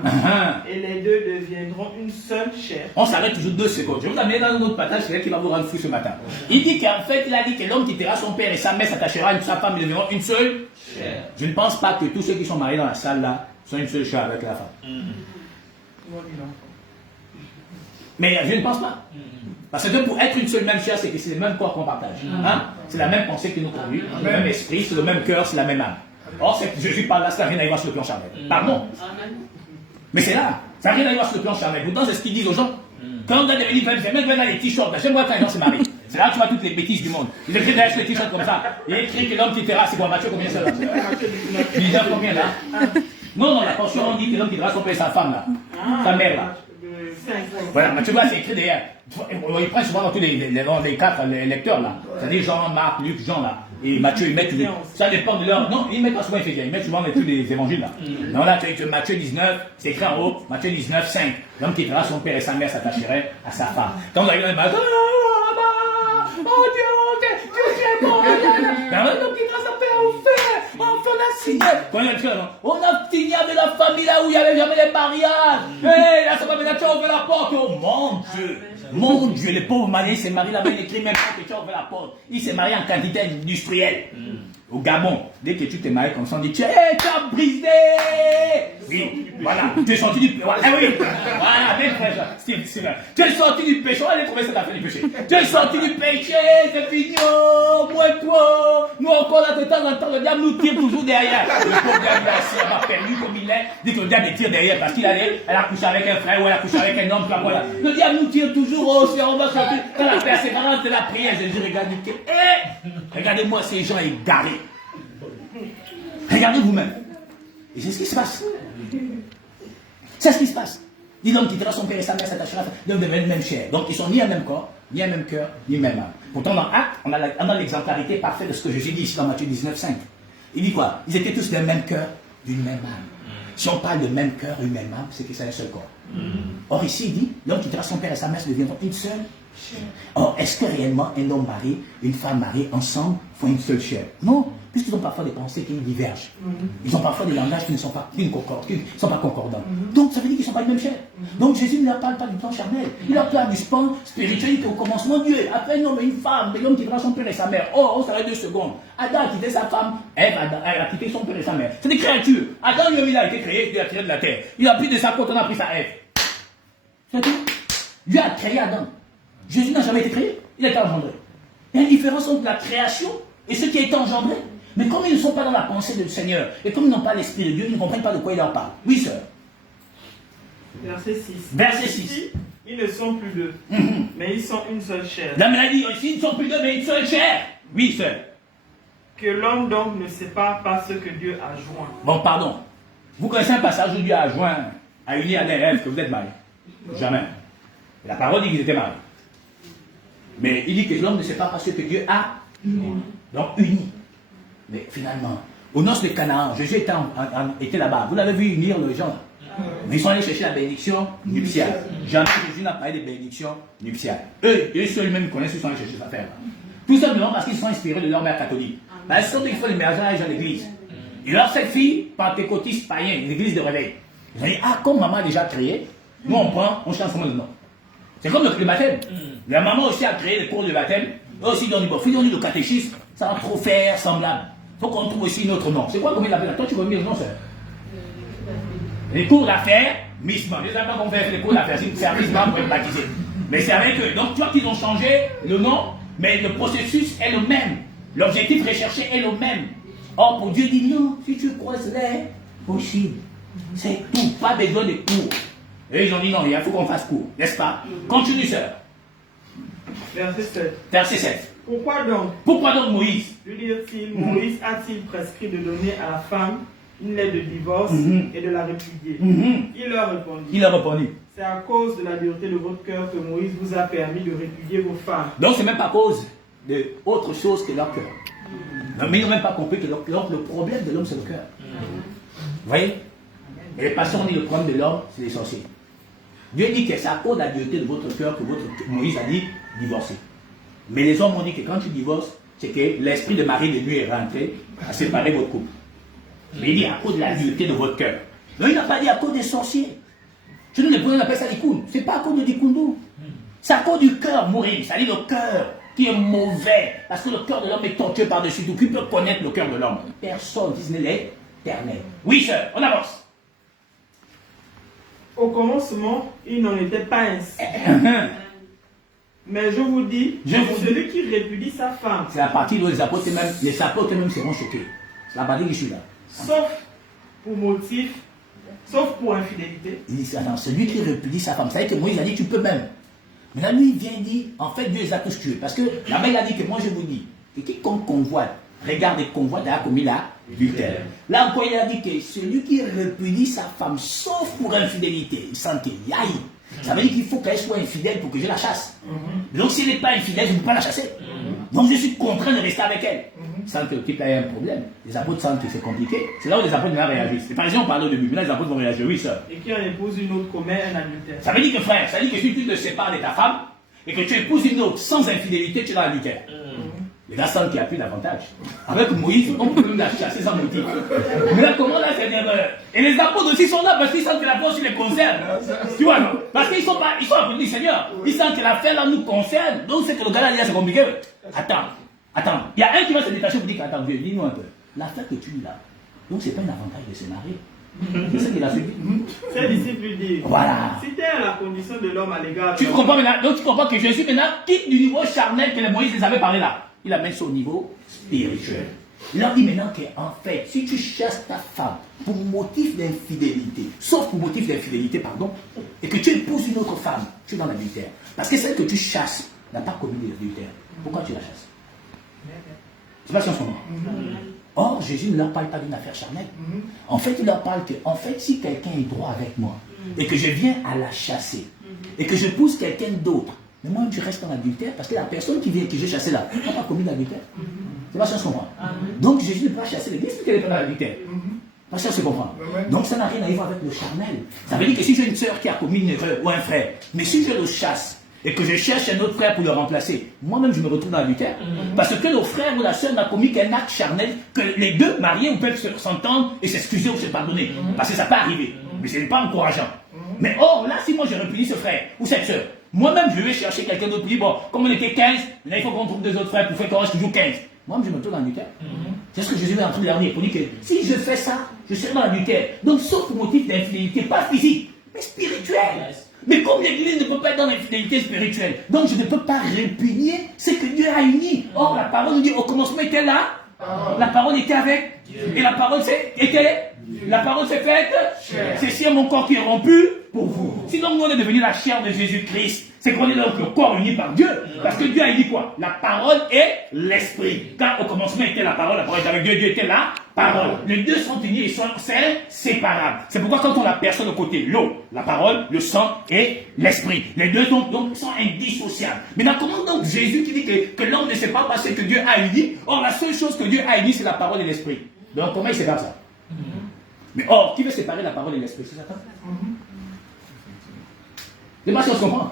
Et les deux deviendront une seule chair. On s'arrête toujours 2 secondes. Je vous amène dans notre partage, c'est qui va vous rendre fou ce matin. Il dit qu'en fait, il a dit que l'homme quittera son père et sa mère s'attachera à sa femme, ils deviendront une seule chair. Je ne pense pas que tous ceux qui sont mariés dans la salle là sont une seule chair avec la femme. Mais je ne pense pas. Parce que pour être une seule même chair, c'est que c'est le même corps qu'on partage. Hein? C'est la même pensée qui nous conduit, le même esprit, c'est le même cœur, c'est la même âme. Or, Jésus parle là, ça n'a rien à voir sur le plan charnel. Pardon. Mais c'est là, ça n'a rien à voir sur le plan charnel. Pourtant, c'est ce qu'ils disent aux gens. Quand on a des livres, même dans les t-shirts, j'aime voir quand les gens se marient. C'est là que tu vois toutes les bêtises du monde. Ils écrivent derrière les t-shirts comme ça. Il est écrit que l'homme quittera, c'est quoi, Matthieu, combien ça là? Il dit combien là? Non, la portion, on dit que l'homme quittera son père et sa femme là. Sa mère là. Voilà, Matthieu, là, c'est écrit derrière. Il prend souvent dans tous les 4 lecteurs là. C'est-à-dire Jean, Marc, Luc, Jean là. Et Matthieu, ils mettent ça dépend de leur. Non, ils mettent pas souvent Éphésiens, ils mettent souvent tous les évangiles là. Non, là, tu as Matthieu 19, c'est écrit en haut, Matthieu 19, 5. L'homme quittera son père et sa mère s'attacherait à sa femme. Quand vous arrivez dans les magasins, oh Dieu, tu es bon, l'homme quittera son père au fait, on a signé. Quand il y a le on a signé avec la famille là où il n'y avait jamais les mariages. Hé, là, ça va maintenant, tu as ouvert la porte. Oh mon Dieu. Mon Dieu, le pauvre marié s'est marié là-bas, il écrit même pas que tu as ouvert la porte. Il s'est marié en quantité industrielle. Au Gabon, dès que tu t'es marié comme ça, on dit tu as brisé. Oui, voilà, tu es sorti du péché. Voilà, oui, voilà, bien frère, Steve, tu es sorti du péché. On va aller trouver cette affaire du péché. Tu es sorti du péché, c'est fini, moi et toi. Nous encore là, de temps en temps, le diable nous tire toujours derrière. Le pauvre diable, il a perdu comme il est. Dès que le diable tire derrière, parce qu'il elle a couché avec un frère ou elle a couché avec un homme, voilà. Le diable nous tire toujours, oh, on va sortir. Quand la persévérance de la prière, Jésus regarde, regardez-moi ces gens égarés. Regardez vous-même. Et c'est ce qui se passe. C'est ce qui se passe. Dis donc, quittera son père et sa mère s'attachera, donc de même chair. Donc ils sont ni un même corps, ni un même cœur, ni même âme. Pourtant, dans Actes, on a l'exemplarité parfaite de ce que Jésus dit ici dans Matthieu 19, 5. Il dit quoi? Ils étaient tous d'un même cœur, d'une même âme. Si on parle de même cœur, une même âme, c'est que c'est un seul corps. Or ici, il dit, l'homme quittera son père et sa mère deviendront une seule chair. Or, est-ce que réellement un homme marié, une femme mariée, ensemble, font une seule chair? Non, puisqu'ils ont parfois des pensées qui divergent. Ils ont parfois des langages qui ne sont pas concordants. Donc, ça veut dire qu'ils ne sont pas une même chair. Donc, Jésus ne leur parle pas du plan charnel. Il leur parle du plan spirituel qui est au commencement Dieu. Après un homme et une femme, l'homme quittera son père et sa mère. Oh, on s'arrête 2 secondes. Adam a quitté sa femme, Ève a quitté son père et sa mère. C'est des créatures. Adam lui-même, il a été créé, il a tiré de la terre. Il a pris de sa côte, on a pris sa Ève. C'est tout. Dieu a créé Adam. Jésus n'a jamais été créé, il a été engendré. Il y a une différence entre la création et ce qui a été engendré. Mais comme ils ne sont pas dans la pensée du Seigneur, et comme ils n'ont pas l'Esprit de Dieu, ils ne comprennent pas de quoi il leur parle. Oui, sœur. Verset 6. Verset 6. Ils ne sont plus deux, mais ils sont une seule chair. La maladie, ils ne sont plus deux, mais une seule chair. Oui, sœur. Que l'homme donc ne sépare pas ce que Dieu a joint. Bon, pardon. Vous connaissez un passage où Dieu a joint à uni à des rêves que vous êtes mariés? Jamais. La parole dit qu'ils étaient mariés. Mais il dit que l'homme ne sépare pas ce que Dieu a donc uni. Mais finalement, aux noces de Canaan, Jésus était là-bas. Vous l'avez vu unir les gens. Mais ils sont allés chercher la bénédiction nuptiale. Jamais Jésus n'a parlé de bénédiction nuptiale. Eux seuls même connaissent où ils sont allés chercher cette affaire. Tout simplement parce qu'ils sont inspirés de leur mère catholique. Parce qu'ils font le mariage dans l'église. Et alors cette fille, pentecôtiste païen, l'église de réveil, ils ont dit, ah, comme maman a déjà créé, nous on prend, on change comment le nom. C'est comme le baptême. La maman aussi a créé le cours de baptême. Eux aussi, ils ont dit, bon, faut le catéchisme, ça va trop faire semblable. Il faut qu'on trouve aussi notre nom. C'est quoi comme il l'appelle? Toi, tu connais le nom, ça? Les cours d'affaires, missement. Les enfants qu'on fait les cours d'affaires, c'est un missement pour être baptisé. Mais c'est avec eux. Donc, tu vois qu'ils ont changé le nom, mais le processus est le même. L'objectif recherché est le même. Or, pour Dieu dit non, si tu crois cela, possible. C'est tout, pas besoin de cours. Et ils ont dit non, il faut qu'on fasse cours, n'est-ce pas? Continue, sœur. Verset 7. Verset 7. Pourquoi donc Moïse? Lui dire-t-il, Moïse a-t-il prescrit de donner à la femme une lettre de divorce et de la répudier? Il leur répondit. C'est à cause de la dureté de votre cœur que Moïse vous a permis de répudier vos femmes. Donc c'est même pas à cause d'autre chose que leur cœur. Mais ils n'ont même pas compris que le problème de l'homme c'est le cœur. Vous voyez? Et les pasteurs ont dit le problème de l'homme c'est les sorciers. Dieu dit que c'est à cause de la dureté de votre cœur que Moïse a dit divorcer. Mais les hommes ont dit que quand tu divorces, c'est que l'esprit de mari de nuit est rentré à séparer votre couple. Mais il dit à cause de la dureté de votre cœur. Donc il n'a pas dit à cause des sorciers. Chez nous, les Polonais appellent ça dikoun. Ce n'est pas à cause de dikoundou. C'est à cause du cœur, mourir. C'est-à-dire le cœur qui est mauvais. Parce que le cœur de l'homme est tortueux par-dessus tout. Qui peut connaître le cœur de l'homme? Personne, disent l'éternel. Oui, sœur, on avance. Au commencement, il n'en était pas ainsi. Mais je vous dis, celui qui répudie sa femme. C'est la partie où les apôtres même seront choqués. C'est la partie qui suit là. Sauf pour infidélité. Il dit, attends, celui qui répudie sa femme. Ça veut dire que Moïse a dit, tu peux même. Mais là, lui, il vient dire, en fait, Dieu les a tous tués. Parce que la Bible a dit que moi, je vous dis, que quiconque convoite, regarde et convoite, a commis l'adultère. Là encore, il a dit que celui qui répudie sa femme, sauf pour infidélité, il sent qu'il y aille. Ça veut dire qu'il faut qu'elle soit infidèle pour que je la chasse. Donc, si elle n'est pas infidèle, je ne peux pas la chasser. Donc, je suis contraint de rester avec elle. Sans que le type ait un problème. Les apôtres sentent que c'est compliqué. C'est là où les apôtres réagissent. Les pharisiens ont parlé au début, mais là, les apôtres vont réagir. Oui, sœur. Et qui en épouse une autre commet un adultère. Ça veut dire que, frère, ça veut dire que si tu te sépares de ta femme et que tu épouses une autre sans infidélité, tu es dans l'adultère. Les gars sentent qu'il n'y a plus d'avantage. Avec Moïse, on peut même la chasser sans motif. Mais là, comment là, c'est une erreur? Et les apôtres aussi sont là parce qu'ils sentent que la force les concerne. Tu vois, non? Parce qu'ils sont à côté du Seigneur. Ils sentent que l'affaire là nous concerne. Donc, c'est que le gars là, il a c'est compliqué. Attends. Il y a un qui va se détacher pour dire attends, vieux, dis-nous un peu. L'affaire que tu as là, donc c'est pas un avantage de se marier. C'est ça qu'il a suivi. Ses disciples lui disent, voilà. Si tu es à la condition de l'homme à l'égard. Tu comprends maintenant? Donc tu comprends que Jésus maintenant quitte du niveau charnel que les Moïse les avait parlé là. Il amène ça au niveau spirituel. Il leur dit maintenant qu'en fait, si tu chasses ta femme pour motif d'infidélité, sauf pour motif d'infidélité, pardon, et que tu épouses une autre femme, tu es dans l'adultère. Parce que celle que tu chasses n'a pas commis l'adultère. Pourquoi tu la chasses? C'est pas si on se comprend. Or, Jésus ne leur parle pas d'une affaire charnelle. En fait, il leur parle que, en fait, si quelqu'un est droit avec moi, et que je viens à la chasser, et que je pousse quelqu'un d'autre, mais moi, tu restes dans l'adultère, parce que la personne qui vient, que j'ai chassé là, n'a pas commis l'adultère. C'est pas si on se comprend. Donc, Jésus ne peut pas chasser l'église, parce qu'elle n'est pas dans l'adultère. Pas si on se comprend. Donc, ça n'a rien à voir avec le charnel. Ça veut dire que si j'ai une sœur qui a commis une erreur, ou un frère, mais si je le chasse, et que je cherche un autre frère pour le remplacer, moi-même je me retrouve dans l'adultère. Parce que le frère ou la sœur n'a commis qu'un acte charnel, que les deux mariés peuvent s'entendre et s'excuser ou se pardonner. Parce que ça peut arriver. Mais ce n'est pas encourageant. Mais or, là, si moi je répudie ce frère ou cette sœur, moi-même je vais chercher quelqu'un d'autre pour dire, bon, comme on était 15, là il faut qu'on trouve deux autres frères pour faire qu'on reste toujours 15. Moi-même je me retrouve dans l'adultère. C'est ce que Jésus est en train de leur dire. Pour dire que si je fais ça, je serai dans l'adultère. Donc, sauf pour motif d'infidélité, pas physique, mais spirituel. Mais comme l'Église ne peut pas être dans l'infidélité spirituelle, donc je ne peux pas répudier ce que Dieu a uni. Or, la parole nous dit, au commencement était là, la parole était avec, et la parole était La parole s'est faite. Ceci est mon corps qui est rompu pour vous. Si donc nous on est devenu la chair de Jésus-Christ, c'est qu'on est donc le corps uni par Dieu. Parce que Dieu a dit quoi? La parole est l'esprit. Car au commencement était la parole était avec Dieu, Dieu était la parole. Les deux sont unis et sont inséparables. C'est pourquoi quand on aperçoit de côté l'eau, la parole, le sang et l'esprit, les deux donc sont indissociables. Maintenant, comment donc Jésus qui dit que l'homme ne sait pas passer que Dieu a uni? Or, la seule chose que Dieu a uni, c'est la parole et l'esprit. Donc, comment il sépare ça? Mais or, qui veut séparer la parole et l'esprit? C'est Satan. Je ne sais pas si on se comprend.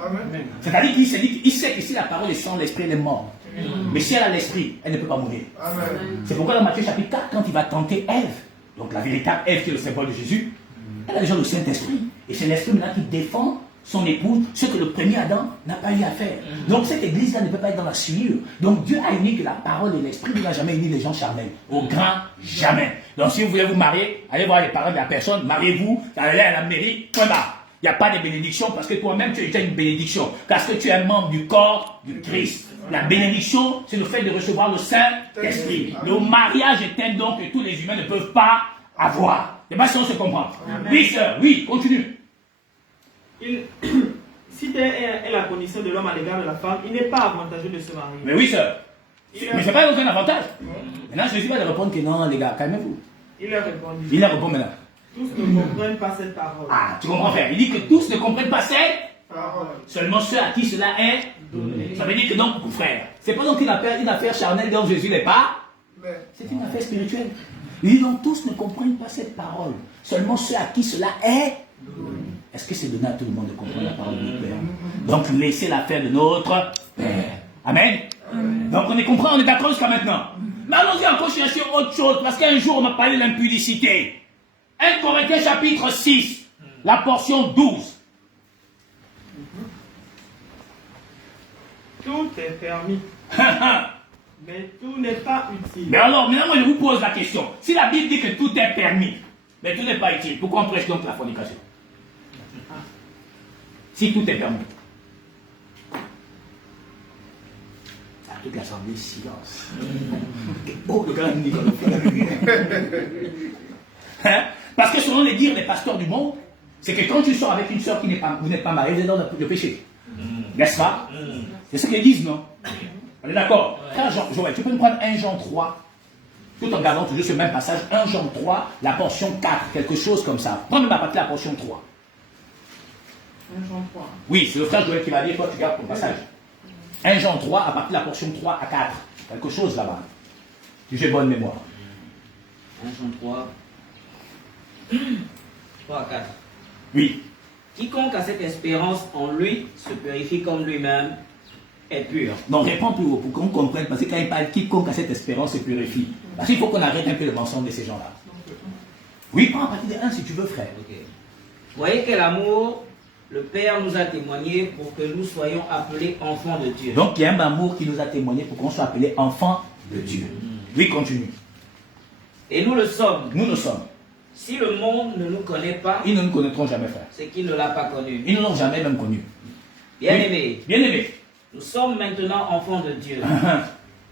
C'est-à-dire qu'il sait que si la parole est sans l'esprit, elle est morte. Mais si elle a l'esprit, elle ne peut pas mourir. C'est pourquoi dans Matthieu chapitre 4, quand il va tenter Ève, donc la véritable Ève qui est le symbole de Jésus, elle a déjà le Saint-Esprit. Et c'est l'esprit maintenant qui défend son épouse, ce que le premier Adam n'a pas eu à faire. Donc cette église-là ne peut pas être dans la sueur. Donc Dieu a uni que la parole et l'esprit, il n'a jamais uni les gens charnels. Au grand jamais. Donc si vous voulez vous marier, allez voir les parents de la personne, mariez-vous, allez à la mairie, point barre. Il n'y a pas de bénédiction parce que toi-même tu es déjà une bénédiction. Parce que tu es un membre du corps du Christ. La bénédiction, c'est le fait de recevoir le Saint-Esprit. Le mariage est un don que tous les humains ne peuvent pas avoir. Je ne sais pas si on se comprend. Oui, sœur, oui, continue. Si telle est la condition de l'homme à l'égard de la femme, il n'est pas avantageux de se marier. Mais oui, sœur. Mais ce n'est pas aucun avantage. Maintenant, Jésus va leur répondre que non, les gars, calmez-vous. Il leur répond. Il leur répond maintenant. Tous ne comprennent pas cette parole. Ah, tu comprends, frère? Il dit que tous ne comprennent pas cette parole. Seulement ceux à qui cela est donné. Ça veut dire que donc, frère, c'est pas donc une affaire charnelle dont Jésus n'est pas. C'est une affaire spirituelle. Il dit donc tous ne comprennent pas cette parole. Seulement ceux à qui cela est donné. Est-ce que c'est donné à tout le monde de comprendre la parole de notre Père? Donc laissez l'affaire de notre Père. Amen. Donc on est compris, on est d'accord jusqu'à maintenant. Mais allons-y encore chercher autre chose, parce qu'un jour on m'a parlé de l'impudicité. 1 Corinthiens chapitre 6, la portion 12. Tout est permis. Mais tout n'est pas utile. Mais alors, maintenant moi je vous pose la question. Si la Bible dit que tout est permis, mais tout n'est pas utile, pourquoi on prêche donc la fornication? Si tout est permis. À toute l'assemblée, silence. Oh, le gars dit hein? Parce que selon les dires des pasteurs du monde, c'est que quand tu sors avec une soeur qui n'est pas, vous n'êtes pas marié, vous êtes dans le péché. N'est-ce pas? C'est ce qu'ils disent, non? On est d'accord? Joël, tu peux me prendre 1 Jean 3, tout en gardant toujours ce même passage, 1 Jean 3, la portion 4, quelque chose comme ça. Prends-moi ma partie la portion 3. 1 Jean 3. Oui, c'est le frère Joël qui va dire, toi tu gardes ton passage. 1 Jean 3, à partir de la portion 3 à 4. Quelque chose là-bas. Si j'ai bonne mémoire. 1 Jean 3. 3 à 4. Oui. Quiconque a cette espérance en lui se purifie comme lui-même est pur. Non, réponds plus haut pour qu'on comprenne, parce que quand il parle quiconque a cette espérance se purifie. Parce qu'il faut qu'on arrête un peu le mensonge de ces gens-là. Oui, prends à partir de 1 si tu veux, frère. Okay. Voyez quel amour le Père nous a témoigné pour que nous soyons appelés enfants de Dieu. Donc il y a un amour qui nous a témoigné pour qu'on soit appelés enfants de Dieu. Oui, continue. Et nous le sommes. Nous le sommes. Si le monde ne nous connaît pas, Ils ne nous connaîtront jamais, frère. c'est qu'il ne l'a pas connu. Ils ne l'ont jamais même connu. Bien-aimés, Bien-aimés. nous sommes maintenant enfants de Dieu.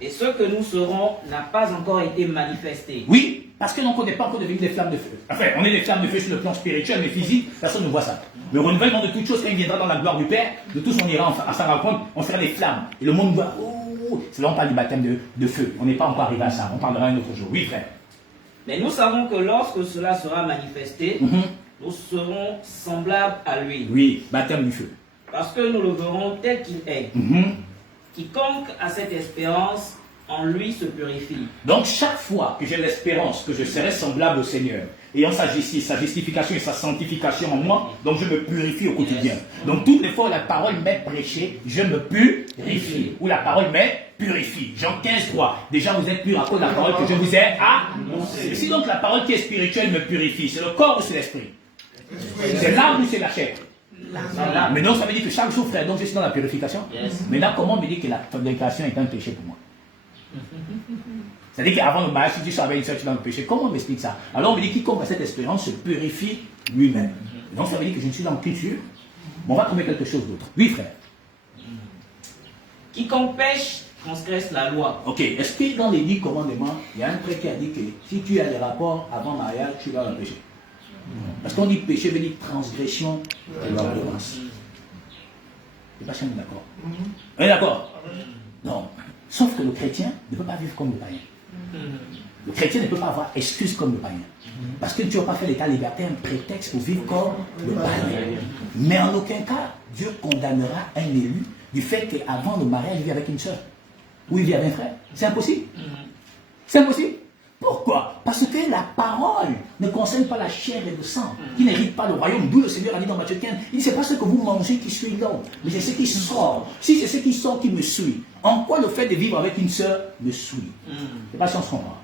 Et ce que nous serons n'a pas encore été manifesté. Oui, parce que donc on n'est pas encore devenus des flammes de feu. Enfin, on est des flammes de feu sur le plan spirituel, mais physique, personne ne voit ça. Le renouvellement de toutes choses, quand il viendra dans la gloire du Père, de tous on ira à sa rencontre, on sera des flammes. Et le monde voit, oh, c'est là on parle du baptême de feu. On n'est pas encore arrivé à ça, on parlera un autre jour. Oui, frère. Mais nous savons que lorsque cela sera manifesté, nous serons semblables à lui. Oui, baptême du feu. Parce que nous le verrons tel qu'il est. Quiconque a cette espérance en lui se purifie. Donc chaque fois que j'ai l'espérance que je serai semblable au Seigneur, ayant sa justice, sa justification et sa sanctification en moi, donc je me purifie au quotidien. Donc toutes les fois où la parole m'est prêchée, je me purifie. Où la parole m'est purifie. Jean 15, 3. Déjà vous êtes purs à cause de la parole que je vous ai annoncée. Si donc la parole qui est spirituelle me purifie, c'est le corps ou c'est l'esprit? C'est l'âme ou c'est la chair? Mais donc ça veut dire que chaque jour, frère, donc je suis dans la purification. Maintenant, comment on me dit que la fabrication est un péché pour moi? C'est-à-dire qu'avant le mariage, si tu savais une seule, tu vas me pécher. Comment on m'explique ça? Alors on me dit quiconque a cette espérance se purifie lui-même. Donc ça veut dire que je ne suis dans que Dieu. Mais on va trouver quelque chose d'autre. Oui, frère. Quiconque pêche transgresse la loi. Ok, est-ce que dans les 10 commandements, il y a un truc qui a dit que si tu as des rapports avant mariage, tu vas dans le péché? Parce qu'on dit péché veut dire transgression de l'ordonnance. Je ne sais pas si on est d'accord. On est d'accord? Non. Sauf que le chrétien ne peut pas vivre comme le païen. Le chrétien ne peut pas avoir excuse comme le païen. Parce que tu n'as pas fait l'état libertaire un prétexte pour vivre comme le païen. Mais en aucun cas, Dieu condamnera un élu du fait qu'avant le mariage, il vit avec une soeur. Ou il vit avec un frère. C'est impossible. C'est impossible. Pourquoi? Parce que la parole ne concerne pas la chair et le sang, qui n'hérite pas le royaume. D'où le Seigneur a dit dans Matthieu 15, il dit, c'est pas ce que vous mangez qui suit l'homme, mais c'est ce qui sort. Si c'est ce qui sort qui me suit, en quoi le fait de vivre avec une sœur me suit? C'est pas si on se comprend.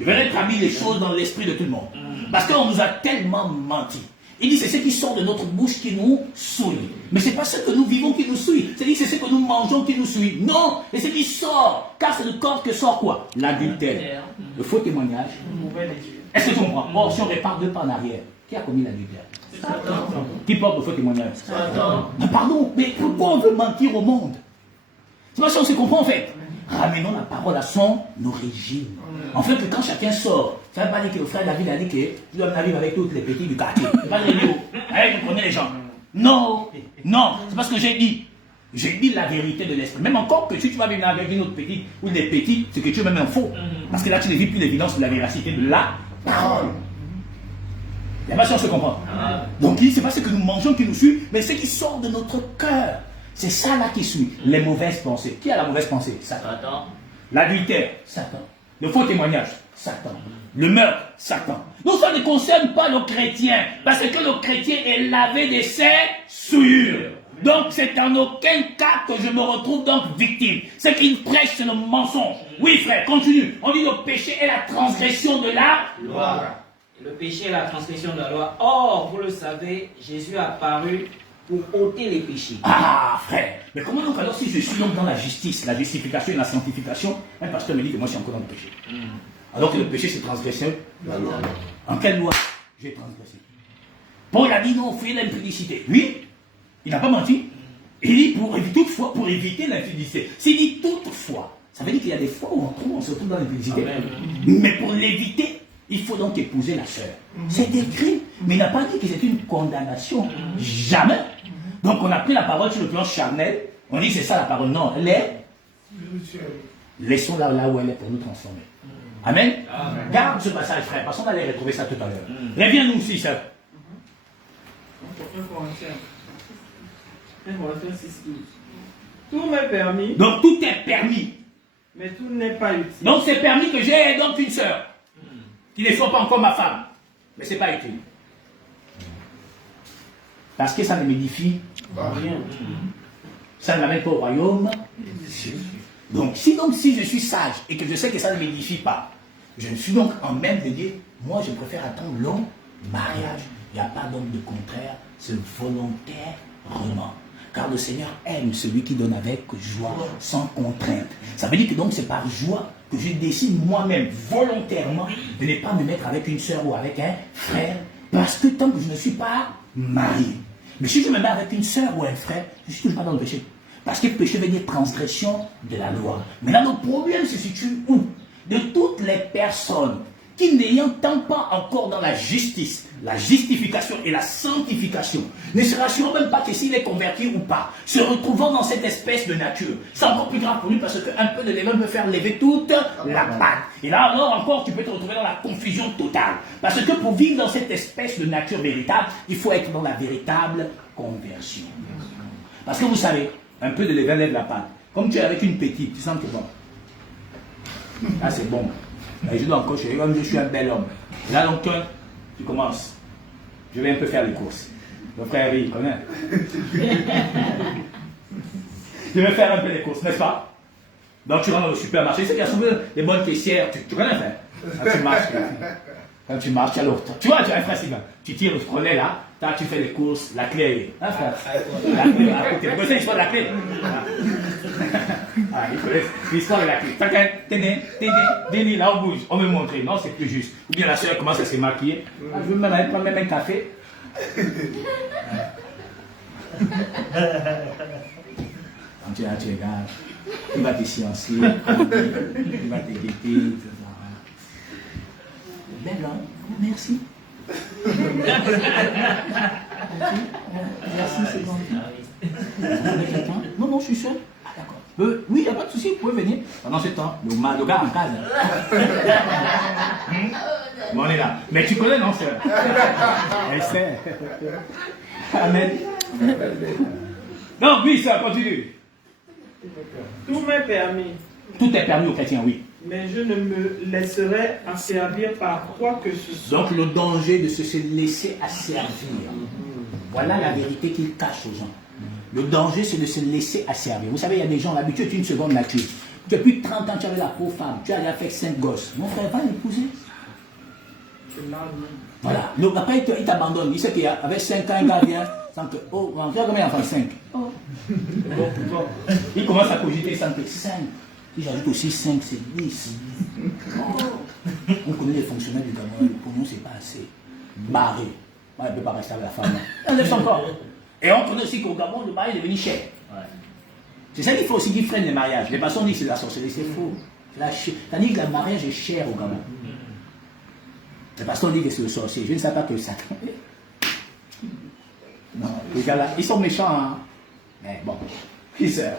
Je vais rétablir les choses dans l'esprit de tout le monde. Parce qu'on nous a tellement menti. Il dit, c'est ce qui sort de notre bouche qui nous souille. Mais ce n'est pas ce que nous vivons qui nous souille. C'est-à-dire, c'est ce que nous mangeons qui nous souille. Non, c'est ce qui sort. Car c'est le corps que sort quoi? L'adultère. Le faux témoignage. Est-ce que tu comprends? Or, si on répare 2 pas en arrière, qui a commis l'adultère? Qui porte le faux témoignage? Mais pardon, mais pourquoi on veut mentir au monde? C'est pas si on se comprend en fait. Ramenons la parole à son origine. En fait, que quand chacun sort, ça ne veut pas dire que le frère David a dit que tu dois vivre avec toutes les petits du quartier. C'est pas dire, vous prenez les gens. Non, non, c'est parce que j'ai dit. J'ai dit la vérité de l'esprit. Même encore que si tu vas vivre avec une autre petite ou des petites, c'est que tu es même un faux. Parce que là, tu ne vis plus l'évidence de la véracité de la parole. Il n'y a pas si on se comprend. Donc, ce n'est pas ce que nous mangeons qui nous suit, mais ce qui sort de notre cœur. C'est ça là qui suit. Les mauvaises pensées. Qui a la mauvaise pensée? Satan. L'adultère, Satan. Le faux témoignage, Satan. Le meurtre, Satan. Donc ça ne concerne pas le chrétien, parce que le chrétien est lavé de ses souillures. Donc c'est en aucun cas que je me retrouve donc victime. Ce qu'il prêche, c'est le mensonge. Oui frère, continue. On dit le péché est la transgression de la loi. Le péché est la transgression de la loi. Or, vous le savez, Jésus est apparu pour ôter les péchés. Ah frère, mais comment donc alors si je suis donc dans la justice, la justification et la sanctification, un pasteur me dit que moi je suis encore dans le péché. Alors que le péché c'est transgression de la loi. En quelle loi j'ai transgressé? Paul a dit non, fuyez l'impudicité. Oui, il n'a pas menti. Il dit toutefois pour éviter l'impudicité. S'il dit toutefois, ça veut dire qu'il y a des fois où on se retrouve dans l'impudicité. Mais pour l'éviter, il faut donc épouser la sœur. C'est écrit, mais il n'a pas dit que c'est une condamnation. Jamais. Donc on a pris la parole sur le plan charnel, on dit c'est ça la parole. Non, elle est. Laissons-la là où elle est pour nous transformer. Amen. Garde ce passage, frère, parce qu'on allait retrouver ça tout à l'heure. Reviens-nous aussi, sœur. 1 Corinthiens 6:12. Tout m'est permis. Donc tout est permis. Mais tout n'est pas utile. Donc c'est permis que j'ai donc une sœur qui ne soit pas encore ma femme. Mais ce n'est pas utile. Parce que ça ne m'édifie rien. Ça ne m'amène pas au royaume. Donc si je suis sage et que je sais que ça ne m'édifie pas, je ne suis donc en même de dire, moi je préfère attendre long mariage. Il n'y a pas donc de contraire, c'est volontairement. Car le Seigneur aime celui qui donne avec joie, sans contrainte. Ça veut dire que donc c'est par joie que je décide moi-même, volontairement, de ne pas me mettre avec une soeur ou avec un frère, parce que tant que je ne suis pas marié. Mais si je me mets avec une soeur ou un frère, je ne suis toujours pas dans le péché. Parce que le péché veut dire transgression de la loi. Mais là, le problème se situe où? De toutes les personnes qui n'ayant tant pas encore dans la justice, la justification et la sanctification, ne se rassurant même pas que s'il est converti ou pas, se retrouvant dans cette espèce de nature. C'est encore plus grave pour lui parce qu'un peu de levain peut faire lever toute la pâte. Et là alors encore, tu peux te retrouver dans la confusion totale. Parce que pour vivre dans cette espèce de nature véritable, il faut être dans la véritable conversion. Parce que vous savez, un peu de levain lève la pâte. Comme tu es avec une petite, tu sens que bon. Ah c'est bon. Et je dois encore chérir, comme je suis un bel homme. Là donc tu commences. Je vais un peu faire les courses. Le frère il connaît. Je vais faire un peu les courses, n'est-ce pas? Donc tu rentres dans le supermarché, c'est qu'il y a souvent des bonnes caissières, tu connais frère. Quand tu marches, alors, tu vois, tu as un frère Sylvain, tu tires le scrolet là, tu fais les courses, la clé, hein frère? La clé à côté, vous connaissez l'histoire de la clé? Ah, l'histoire de la clé. Tenez, là on bouge, on veut montrer, non c'est plus juste. Ou bien la soeur commence à se maquiller, je veux même prendre même un café. Quand tu regardes, Il va te sciencer, il va te guetter, etc. Belle, hein? Merci. Merci, c'est gentil. Non, non, je suis seul. Ah, d'accord. Oui, il n'y a pas de souci, vous pouvez venir. Pendant ce temps, le gars en casa. Bon, on est là. Mais tu connais, non, sœur? Elle sait. Amen. Non, oui, ça continue. Tout m'est permis. Tout est permis aux chrétiens, oui. Mais je ne me laisserai asservir par quoi que ce soit. Donc le danger de se laisser asservir. Voilà la vérité qu'il cache aux gens. Le danger, c'est de se laisser asservir. Vous savez, il y a des gens, l'habitude est une seconde nature. Depuis 30 ans, tu avais la pauvre femme, tu as déjà fait 5 gosses. Mon frère, va l'épouser. Voilà. Donc après, il t'abandonne. Il sait qu'avec 5 ans, un gars vient, sans que, oh, tu as combien d'enfants? 5. Oh. Il commence à cogiter sans que 5. Si j'ajoute aussi 5, c'est 10. Oh. On connaît les fonctionnaires du Gabon, pour nous, c'est pas assez. Barré. Elle ne peut pas rester avec la femme. Elle lève son corps. Et on connaît aussi qu'au Gabon, le mari est devenu cher. Ouais. C'est ça qu'il faut aussi qu'ils freinent les mariages. Les personnes disent que c'est la sorcellerie, c'est faux. C'est-à-dire que le mariage est cher au Gabon. Les personnes disent que c'est le sorcier. Je ne sais pas que ça. Non, les gars là, ils sont méchants. Hein? Mais bon, ils servent.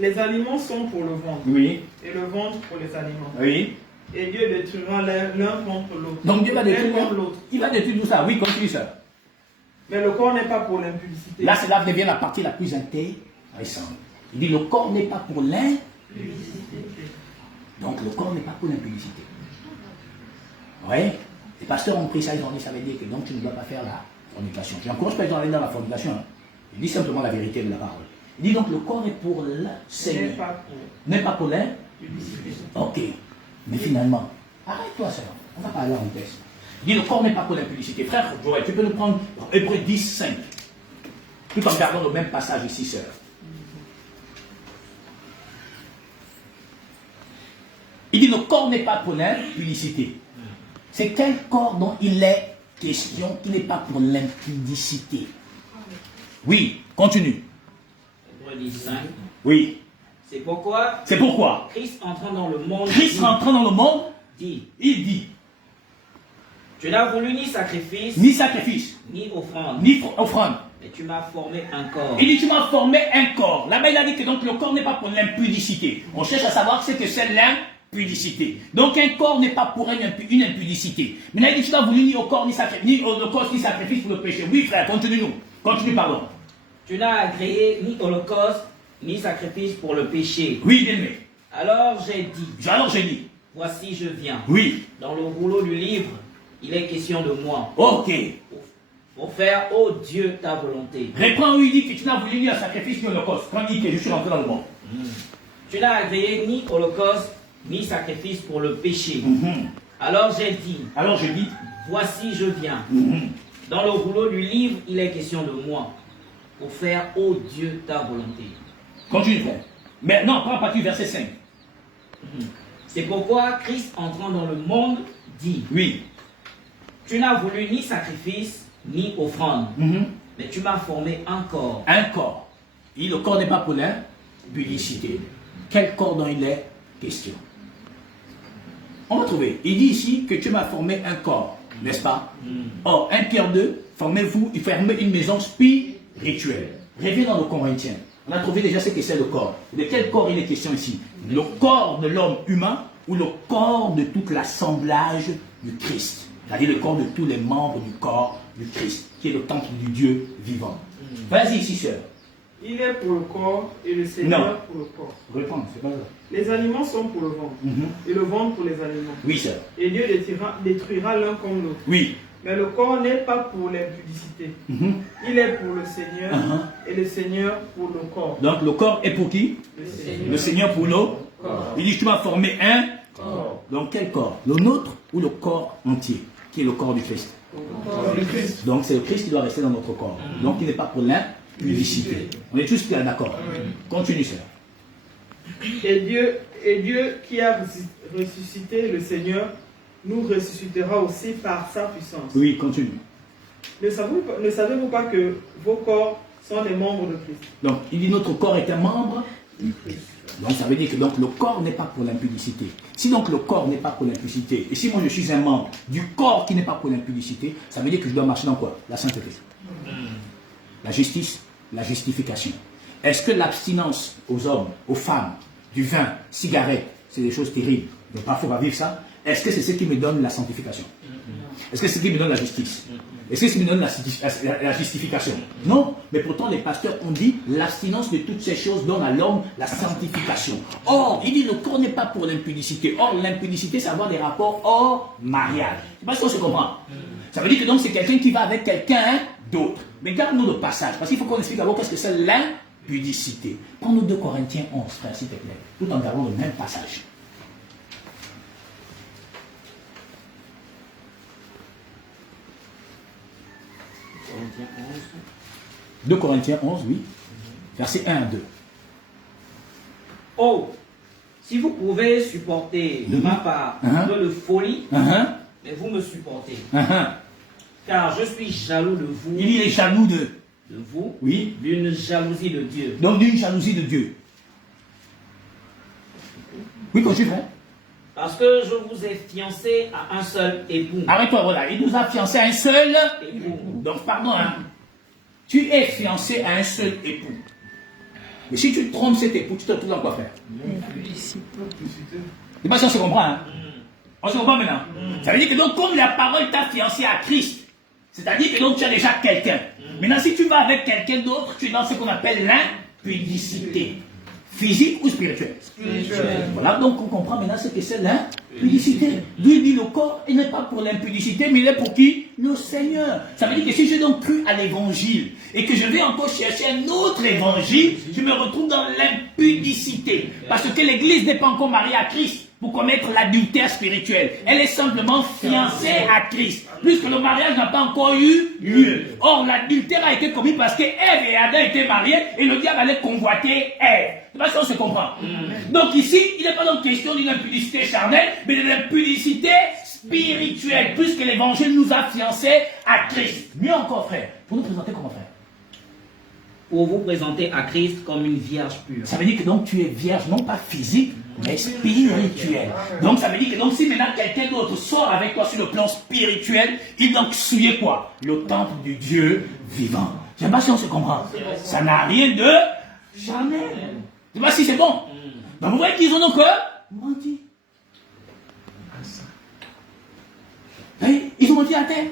Les aliments sont pour le ventre. Oui. Et le ventre pour les aliments. Oui. Et Dieu détruira l'un contre l'autre. Donc Dieu va détruire l'autre. Il va détruire tout ça. Oui, continue ça. Mais le corps n'est pas pour l'impudicité. Là, cela devient la partie la plus intéressante. Il dit le corps n'est pas pour l'impudicité. Donc le corps n'est pas pour l'impudicité. Oui. Les pasteurs ont pris ça, ils ont dit ça veut dire que donc tu ne dois pas faire la fornication. Je n'encourage pas les gens à aller dans la fornication. Hein. Il dit simplement la vérité de la parole. Il dit donc le corps est pour le Seigneur. N'est pas pour l'impudicité. Ok. Mais finalement, arrête-toi ça. On va parler en test. Il dit le corps n'est pas pour l'impudicité. Frère Joël, tu peux nous prendre Hébreux 10, 5. Tout en gardant le même passage ici, sœur. Il dit le corps n'est pas pour l'impudicité. C'est quel corps dont il est question qui n'est pas pour l'impudicité? Oui, continue. Hébreux 10, 5. Oui. C'est pourquoi Christ entrant dans le monde, il dit, tu n'as voulu ni sacrifice, ni offrande, mais tu m'as formé un corps. Il dit, tu m'as formé un corps. Là-bas, il a dit que donc le corps n'est pas pour l'impudicité. On cherche à savoir ce que c'est l'impudicité. Donc un corps n'est pas pour une impudicité. Mais il dit, tu n'as voulu ni au corps, ni holocauste, ni sacrifice pour le péché. Oui, frère, continue-nous. Continue, pardon. Tu n'as agréé ni holocauste, ni sacrifice pour le péché. Oui, bien-aimé. Alors j'ai dit. Voici je viens. Oui. Dans le rouleau du livre, il est question de moi. Ok. Pour faire, ô Dieu, ta volonté. Reprends où il dit que tu n'as voulu ni un sacrifice ni un holocauste. Quand il dit que je suis rentré dans le monde. Tu n'as agréé ni holocauste, ni sacrifice pour le péché. Alors j'ai dit. Voici je viens. Dans le rouleau du livre, il est question de moi. Pour faire, ô Dieu, ta volonté. Continue, frère. Mais non, prends à partir du verset 5. C'est pourquoi Christ entrant dans le monde dit. Oui. Tu n'as voulu ni sacrifice, ni offrande. Mais tu m'as formé un corps. Un corps. Et le corps n'est pas pour l'impudicité. Quel corps dont il est question? On va trouver. Il dit ici que tu m'as formé un corps. N'est-ce pas? Or, 1 Pierre 2, formez-vous, il ferme une maison spirituelle. Reviens dans le Corinthiens. On a trouvé déjà ce que c'est le corps. De quel corps il est question ici? Le corps de l'homme humain ou le corps de tout l'assemblage du Christ? C'est-à-dire le corps de tous les membres du corps du Christ, qui est le temple du Dieu vivant. Vas-y ici, sœur. Il est pour le corps et le Seigneur pour le corps. Réponds, c'est pas ça. Les aliments sont pour le ventre et le ventre pour les aliments. Oui, sœur. Et Dieu détruira l'un comme l'autre. Oui. Mais le corps n'est pas pour l'impudicité. Il est pour le Seigneur et le Seigneur pour le corps. Donc le corps est pour qui? Le Seigneur pour le corps. Il dit, tu m'as formé un corps. Donc quel corps? Le nôtre ou le corps entier, qui est le corps du Christ? Le corps du Christ. Donc c'est le Christ qui doit rester dans notre corps. Donc il n'est pas pour l'impudicité. On est tous clairs, d'accord? Continue, sœur. Et Dieu qui a ressuscité le Seigneur nous ressuscitera aussi par sa puissance. Oui, continue. Ne savez-vous pas que vos corps sont des membres de Christ. Donc, il dit notre corps est un membre. Donc, ça veut dire que donc, le corps n'est pas pour l'impudicité. Si donc le corps n'est pas pour l'impudicité, et si moi je suis un membre du corps qui n'est pas pour l'impudicité, ça veut dire que je dois marcher dans quoi? La sainteté. La justice, la justification. Est-ce que l'abstinence aux hommes, aux femmes, du vin, cigarettes, c'est des choses terribles, donc parfois on va vivre ça? Est-ce que c'est ce qui me donne la sanctification? Est-ce que c'est ce qui me donne la justice? Est-ce que c'est ce qui me donne la justification? Non, mais pourtant les pasteurs ont dit l'abstinence de toutes ces choses donne à l'homme la sanctification. Or, il dit le corps n'est pas pour l'impudicité. Or, l'impudicité, c'est avoir des rapports hors mariage. Je ne sais pas si on se comprend. Ça veut dire que donc c'est quelqu'un qui va avec quelqu'un d'autre. Mais garde-nous le passage, parce qu'il faut qu'on explique d'abord qu'est-ce que c'est l'impudicité. Prends-nous 2 Corinthiens 11, frère, s'il te plaît, tout en gardant le même passage. 2 Corinthiens 11, oui. Versets 1 à 2. Oh, si vous pouvez supporter de ma part un peu de folie, mais vous me supportez. Car je suis jaloux de vous. Il est jaloux de vous, oui. D'une jalousie de Dieu. Donc d'une jalousie de Dieu. Oui, continue, frère. Parce que je vous ai fiancé à un seul époux. Arrête-toi, voilà. Il nous a fiancé à un seul époux. Donc, pardon, hein. Tu es fiancé à un seul époux. Mais si tu trompes cet époux, tu te retrouves dans quoi faire? Je ne sais pas si on se comprend, hein. On se comprend maintenant. Ça veut dire que donc, comme la parole t'a fiancé à Christ, c'est-à-dire que donc tu as déjà quelqu'un. Maintenant, si tu vas avec quelqu'un d'autre, tu es dans ce qu'on appelle l'impudicité. Physique ou spirituelle? Spirituelle. Voilà, donc on comprend maintenant ce que c'est l'impudicité. Lui dit le corps, il n'est pas pour l'impudicité, mais il est pour qui? Le Seigneur. Ça veut dire que si j'ai donc cru à l'évangile et que je vais encore chercher un autre évangile, je me retrouve dans l'impudicité. Parce que l'église n'est pas encore mariée à Christ pour commettre l'adultère spirituel. Elle est simplement fiancée à Christ, puisque le mariage n'a pas encore eu lieu. Or, l'adultère a été commis parce que Ève et Adam étaient mariés et le diable allait convoiter Ève. C'est pas ça, on se comprend. Donc ici, il n'est pas donc question d'une impudicité charnelle, mais d'une impudicité spirituelle, puisque l'évangile nous a fiancés à Christ. Mieux encore, frère, pour nous présenter comment frère? Pour vous présenter à Christ comme une vierge pure. Ça veut dire que donc tu es vierge, non pas physique, mais spirituelle. Donc ça veut dire que donc si maintenant quelqu'un d'autre sort avec toi sur le plan spirituel, il donc souillait quoi? Le temple du Dieu vivant. Je ne sais pas si on se comprend. Ça n'a rien de charnel. Je ne sais pas si c'est bon. Donc vous voyez qu'ils ont donc menti. Ils ont menti à terre.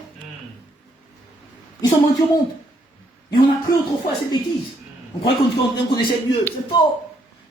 Ils ont menti au monde. Et on a cru autrefois à ces bêtises. On croyait qu'on connaissait Dieu. C'est faux.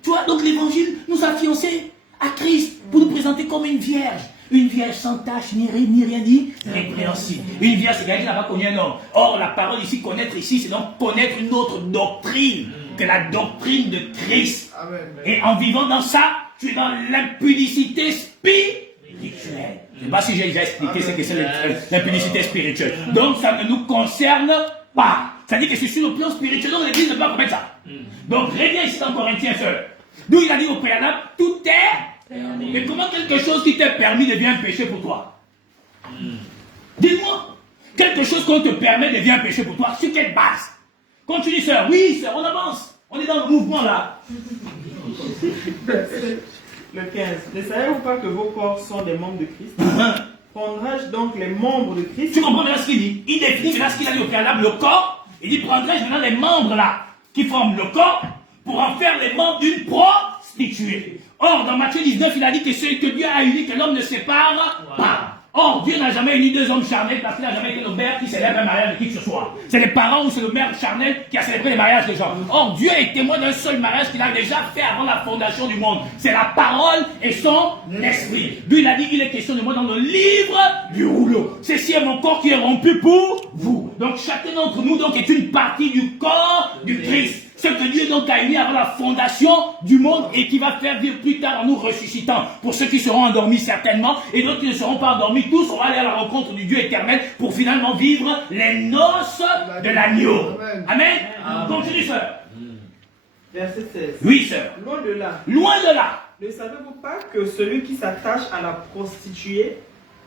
Tu vois, donc l'évangile nous a fiancés à Christ pour nous présenter comme une vierge. Une vierge sans tache, ni rien dit, répréhensible. Une vierge, c'est quelqu'un qui n'a pas connu un homme. Or, la parole ici, connaître ici, c'est donc connaître une autre doctrine que la doctrine de Christ. Amen. Et en vivant dans ça, tu es dans l'impudicité spirituelle. Je ne sais pas si j'ai déjà expliqué ce que c'est l'impudicité spirituelle. Donc, ça ne nous concerne pas. C'est-à-dire que c'est sur le plan spirituel, donc l'église ne peut pas commettre ça. Donc, reviens ici dans Corinthiens, frère. D'où il a dit au préalable, tout est permis. Mais comment quelque chose qui t'est permis devient un péché pour toi? Dis-moi. Quelque chose qu'on te permet devient un péché pour toi. Sur quelle base? Continue, sœur. Oui, sœur, on avance. On est dans le mouvement là. Le 15. Ne savez-vous pas que vos corps sont des membres de Christ? Prendrai-je donc les membres de Christ? Tu comprends maintenant ce qu'il dit? Il définit maintenant ce qu'il a dit au préalable, le corps. Il dit, prendrai-je maintenant les membres là, qui forment le corps, pour en faire les membres d'une prostituée. Or, dans Matthieu 19, il a dit que celui que Dieu a uni, que l'homme ne sépare pas. Or, Dieu n'a jamais uni 2 hommes charnels parce qu'il n'a jamais été le père qui célèbre un mariage de qui que ce soit. C'est les parents ou c'est le mère charnel qui a célébré les mariages des gens. Or, Dieu est témoin d'un seul mariage qu'il a déjà fait avant la fondation du monde. C'est la parole et son esprit. Lui, il a dit, il est question de moi dans le livre du rouleau. Ceci est mon corps qui est rompu pour vous. Donc, chacun d'entre nous donc est une partie du corps du Christ. Ce que Dieu donc a uni avant la fondation du monde et qui va faire vivre plus tard en nous ressuscitant. Pour ceux qui seront endormis certainement et d'autres qui ne seront pas endormis, tous on va aller à la rencontre du Dieu éternel pour finalement vivre les noces de l'agneau. Amen. Continue, sœur. Verset 16. Oui, sœur. Loin de là. Loin de là. Ne savez-vous pas que celui qui s'attache à la prostituée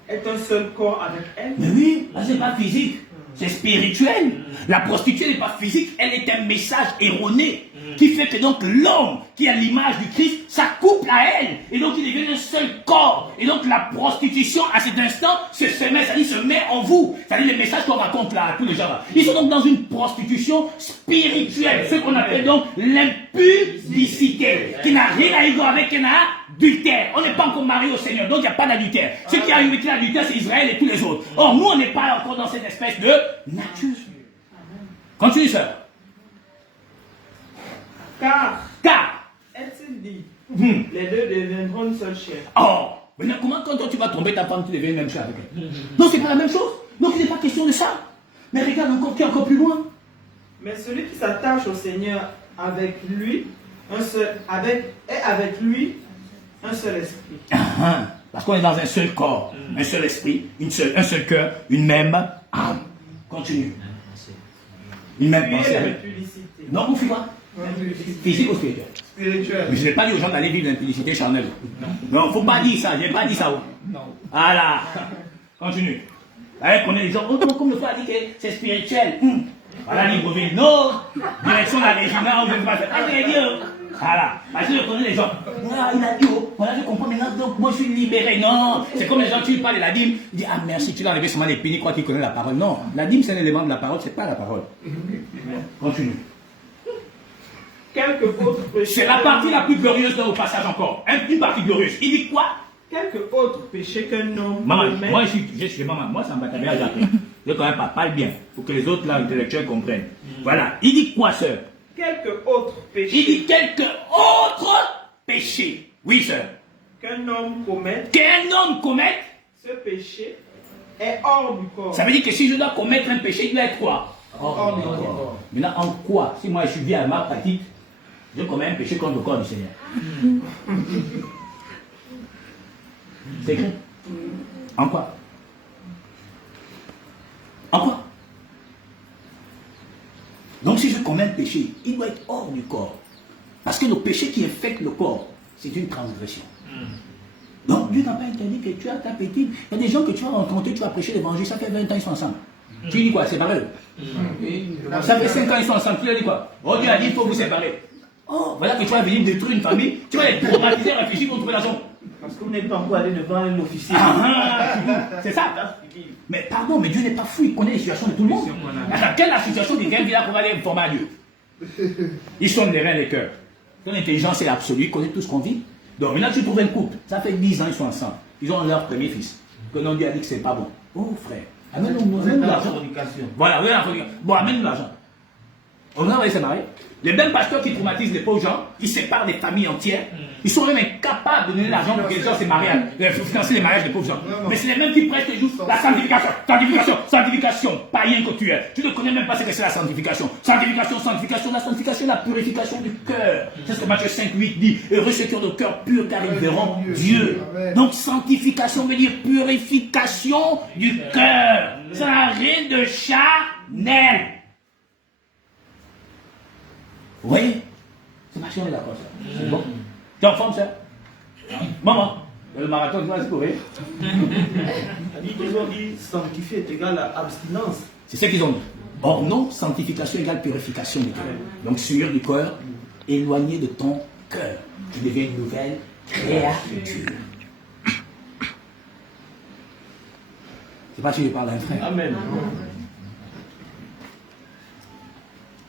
est un seul corps avec elle? Mais oui, là c'est pas physique. C'est spirituel. La prostituée n'est pas physique, elle est un message erroné qui fait que donc l'homme qui a l'image du Christ s'accouple à elle et donc il devient un seul corps. Et donc la prostitution à cet instant se met en vous. C'est-à-dire les messages qu'on raconte là à tous les gens là. Ils sont donc dans une prostitution spirituelle, ce qu'on appelle donc l'impudicité, qui n'a rien à voir avec un adultère. On n'est pas encore marié au Seigneur, donc il n'y a pas d'adultère. Ceux qui ont eu l'adultère, c'est Israël et tous les autres. Or, nous, on n'est pas encore dans cette espèce de nature. Continue, sœur. Car, est-il dit, les deux deviendront une seule chair. Oh, maintenant, comment quand toi tu vas tromper ta femme, tu deviens une même chose avec elle? Non, c'est pas la même chose. Donc, il n'est pas question de ça. Mais regarde encore, qui est encore plus loin. Mais celui qui s'attache au Seigneur avec lui, avec lui un seul esprit. Parce qu'on est dans un seul corps, un seul esprit, un seul cœur, une même âme. Continue. Une même pensée. Non, vous faites quoi? Physique ou spirituel? Spirituel. Mais je n'ai pas dit aux gens d'aller vivre l'impudicité charnelle. Non, il ne faut pas dire ça. Je n'ai pas dit ça. Non. Voilà. Continue. Vous connaissez les gens. Oh, comme le frère a dit que c'est spirituel. Voilà, Libreville. Non. Direction de la régionale. Je ne sais pas. Voilà. Parce que je connais les gens. Voilà, il a dit, oh, voilà, je comprends maintenant. Donc, moi, je suis libéré. Non. C'est comme les gens, tu parles de la dîme. Il dit, ah, merci, tu l'as enlevé seulement les pénis, quoi, tu connais la parole. Non. La dîme, c'est un élément de la parole, c'est pas la parole. Continue. Quelques autres péchés. C'est la partie la plus glorieuse dans le passage encore. Une partie glorieuse. Il dit quoi? Quelques autres péchés qu'un homme. Maman, moi je suis maman, moi ça me va bien à Jacques. Je quand même pas parle bien, pour que les autres là, intellectuels comprennent. Voilà. Il dit quoi, sœur? Quelques autres péchés. Il dit quelques autres péchés. Oui, sœur. Qu'un homme commette. Qu'un homme commette. Ce péché est hors du corps. Ça veut dire que si je dois commettre un péché, il doit être quoi? Hors du corps. Maintenant, en quoi? Si moi je suis bien à ma pratique, je commets un péché contre le corps du Seigneur. C'est écrit. En quoi? En quoi? Donc si je commets un péché, il doit être hors du corps. Parce que le péché qui infecte le corps, c'est une transgression. Donc Dieu n'a pas interdit que tu as ta petite. Il y a des gens que tu vas rencontrer, tu vas prêcher l'évangile, ça fait 20 ans ils sont ensemble. Tu dis quoi? Séparer. Ça fait 5 ans ils sont ensemble, tu leur dis quoi? Oh Dieu a dit il faut vous séparer. Oh, voilà que tu vas venir détruire une famille, tu vas les traumatiser, réfléchir pour trouver la raison. Parce que vous n'êtes pas encore allé devant un officier. C'est ça. Mais pardon, mais Dieu n'est pas fou, il connaît les situations de tout le monde. Alors, quelle est la situation des gars qui là pour aller informer à Dieu? Ils sont les reins des cœurs. Ton intelligence est absolue, ils connaissent tout ce qu'on vit. Donc maintenant tu trouves un couple, ça fait 10 ans ils sont ensemble. Ils ont leur premier fils. Que non, Dieu a dit que c'est pas bon. Oh frère, amène-nous l'argent. Voilà, oui, bon, amène-nous l'argent. On va aller se marier. Les mêmes pasteurs qui traumatisent les pauvres gens, ils séparent des familles entières. Ils sont même incapables de donner l'argent pour que les gens se marient, financer les mariages des pauvres gens. Mais c'est les mêmes qui prêtent toujours la sanctification, sanctification, sanctification, païen que tu es. Tu ne connais même pas ce que c'est la sanctification. Sanctification, sanctification, la sanctification, la purification du cœur. C'est ce que Matthieu 5, 8 dit. Heureux ceux qui ont le cœur pur car ils verront Dieu. Donc sanctification veut dire purification du cœur. Ça n'a rien de charnel. Oui, c'est parce qu'on est d'accord, ça. C'est bon. Tu es en forme, ça? Maman, le marathon, tu vas se courir. Ils ont dit sanctifier est égal à abstinence. C'est ce qu'ils ont dit. Or non, sanctification égale purification du cœur. Donc souillure du corps, éloigné de ton cœur. Tu deviens une nouvelle créature. C'est pas si je parle à un frère. Amen.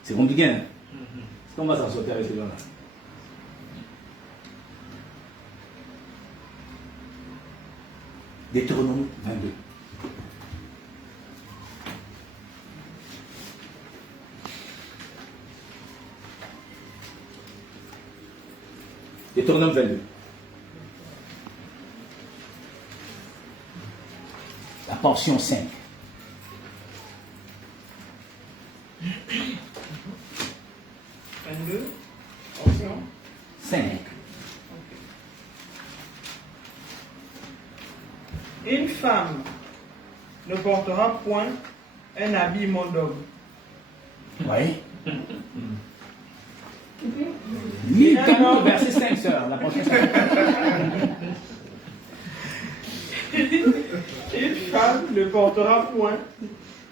C'est compliqué, hein? On va s'en sortir avec ces gens-là. Deutéronome 22. Deutéronome 22. La portion 5. 5. Une femme ne portera point un habillement d'homme. Oui. Lis le verset 5, sœur, la prochaine sœur. Une femme ne portera point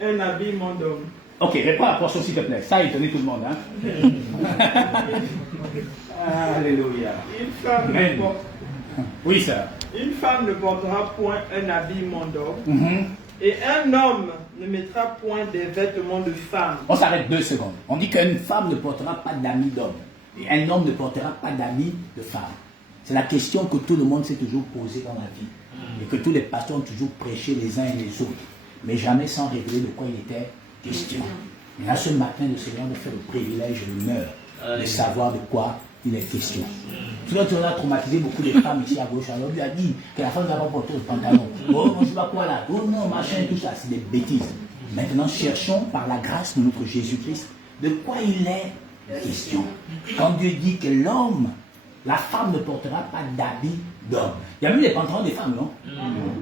un habillement d'homme. Ok, réponds à la portion s'il te plaît. Ça a étonné tout le monde. Hein? Alléluia. Amen. Oui, sœur. Une femme ne portera point un habillement d'homme, et un homme ne mettra point des vêtements de femme. On s'arrête 2 secondes. On dit qu'une femme ne portera pas d'habit d'homme, et un homme ne portera pas d'habit de femme. C'est la question que tout le monde s'est toujours posée dans la vie, et que tous les pasteurs ont toujours prêché les uns et les autres, mais jamais sans révéler de quoi il était question. Mais là, ce matin, le Seigneur nous fait le privilège et l'honneur de savoir de quoi il est question. Tu vois, tu as traumatisé beaucoup de femmes ici à gauche. Alors, on lui a dit que la femme ne va pas porter le pantalon. Oh, moi, je ne sais pas quoi là. Oh non, machin, tout ça. C'est des bêtises. Maintenant, cherchons par la grâce de notre Jésus-Christ de quoi il est question. Quand Dieu dit que l'homme, la femme ne portera pas d'habit d'homme. Il y a même les pantalons des femmes, non?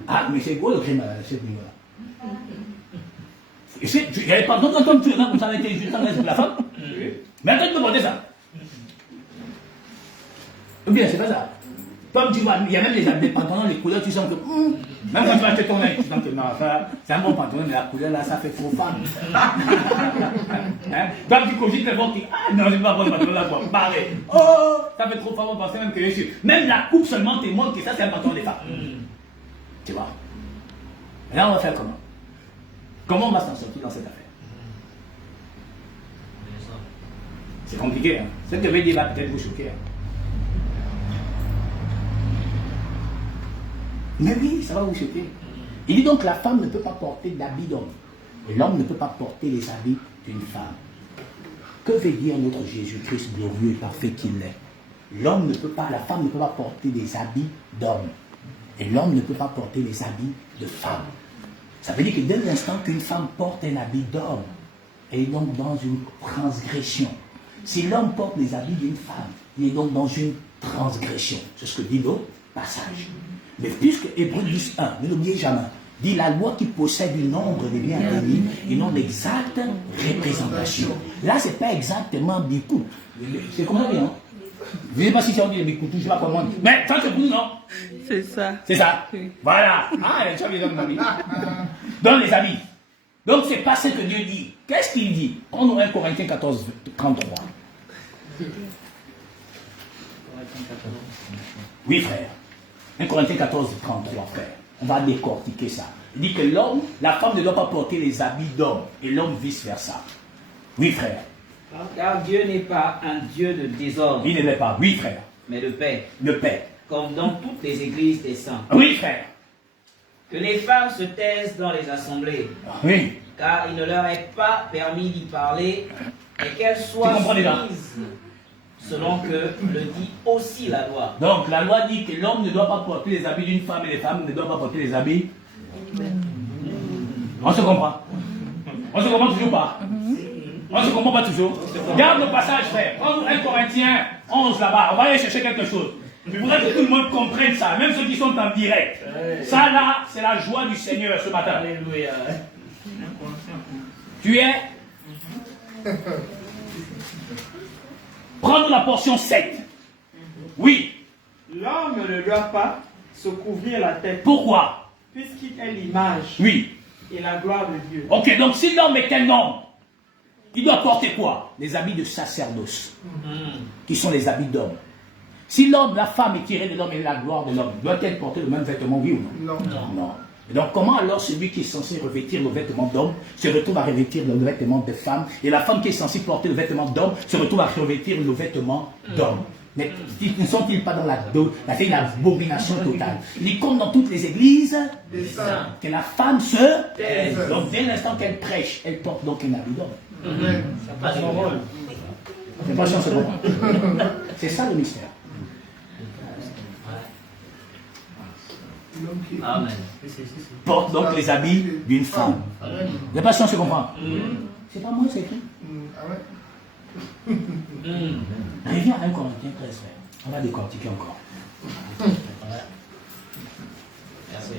Ah, mais c'est quoi le crime à ce niveau-là? Il y a les pantalons comme tu comme ça, avec juste la femme. Mais attends, tu peux porter ça. Ou bien, c'est pas ça. Comme tu vois, il y a même des pantalons, les couleurs, tu sens que. Même quand tu vas acheter ton linge, tu sens que non, ça, c'est un bon pantalon, mais la couleur là, ça fait trop femme. Hein? Quand tu cogites les gens qui. Ah non, je ne vais pas prendre le pantalon là pour barrer. Oh, ça fait trop femme, on pensait même que je suis. Même la coupe seulement témoigne que ça, c'est un pantalon des femmes. Tu vois. Et là, on va faire comment? Comment on va s'en sortir dans cette affaire? C'est compliqué, hein. Ce que je vais dire va peut-être vous choquer. Hein. Mais oui, ça va vous choquer. Il dit donc que la femme ne peut pas porter d'habits d'homme. Et l'homme ne peut pas porter les habits d'une femme. Que veut dire notre Jésus-Christ glorieux et parfait qu'il est? L'homme ne peut pas, la femme ne peut pas porter des habits d'homme. Et l'homme ne peut pas porter les habits de femme. Ça veut dire que dès l'instant qu'une femme porte un habit d'homme, elle est donc dans une transgression. Si l'homme porte les habits d'une femme, il est donc dans une transgression. C'est ce que dit le passage. Mais puisque Hébreux 10.1, ne l'oubliez jamais, dit la loi qui possède une nombre de biens bénis et non l'exacte représentation. Là, ce n'est pas exactement Bikout. C'est comme ça, non? Je ne sais pas si c'est on dit Bikout, je ne sais pas comment on dit. Mais ça, c'est vous, non? C'est ça. C'est ça. Voilà. Ah, tu as bien donné dans les habits. Donc, c'est pas ce que Dieu dit. Qu'est-ce qu'il dit? Prenons 1 Corinthiens 14, 33. Oui, frère. 1 Corinthiens 14, 33, frère. On va décortiquer ça. Il dit que l'homme, la femme ne doit pas porter les habits d'homme et l'homme vice-versa. Oui, frère. Car Dieu n'est pas un Dieu de désordre. Il ne l'est pas. Oui, frère. Mais de paix. De paix. Comme dans toutes les églises des saints. Oui, frère. Que les femmes se taisent dans les assemblées. Oui. Car il ne leur est pas permis d'y parler et qu'elles soient soumises selon que le dit aussi la loi. Donc la loi dit que l'homme ne doit pas porter les habits d'une femme et les femmes ne doivent pas porter les habits. On se comprend? On se comprend toujours pas? On se comprend pas toujours? Garde le passage, frère. Prends 1 Corinthiens 11 là-bas. On va aller chercher quelque chose. Je voudrais que tout le monde comprenne ça, même ceux qui sont en direct. Ça là, c'est la joie du Seigneur ce matin. Alléluia. Tu es? Prends la portion 7. Oui. L'homme ne doit pas se couvrir la tête. Pourquoi? Puisqu'il est l'image Oui. et la gloire de Dieu. Ok, donc si l'homme est un homme, il doit porter quoi? Les habits de sacerdoce, qui sont les habits d'homme. Si l'homme, la femme est tirée de l'homme et la gloire de l'homme, doit-elle porter le même vêtement, oui ou non? Non. Et donc comment alors celui qui est censé revêtir le vêtement d'homme se retrouve à revêtir le vêtement de femme, et la femme qui est censée porter le vêtement d'homme se retrouve à revêtir le vêtement d'homme? Mais ne sont-ils pas dans c'est une abomination totale? Il est comme dans toutes les églises que la femme se taise. Donc dès l'instant qu'elle prêche, elle porte donc un habit d'homme. C'est pas son rôle. C'est pas son rôle. C'est ça le mystère. Amen. Porte donc les habits d'une femme. La passion se comprend. C'est pas moi, c'est écrit. Reviens à 1 Corinthiens 13, frère. On va décortiquer encore. Merci.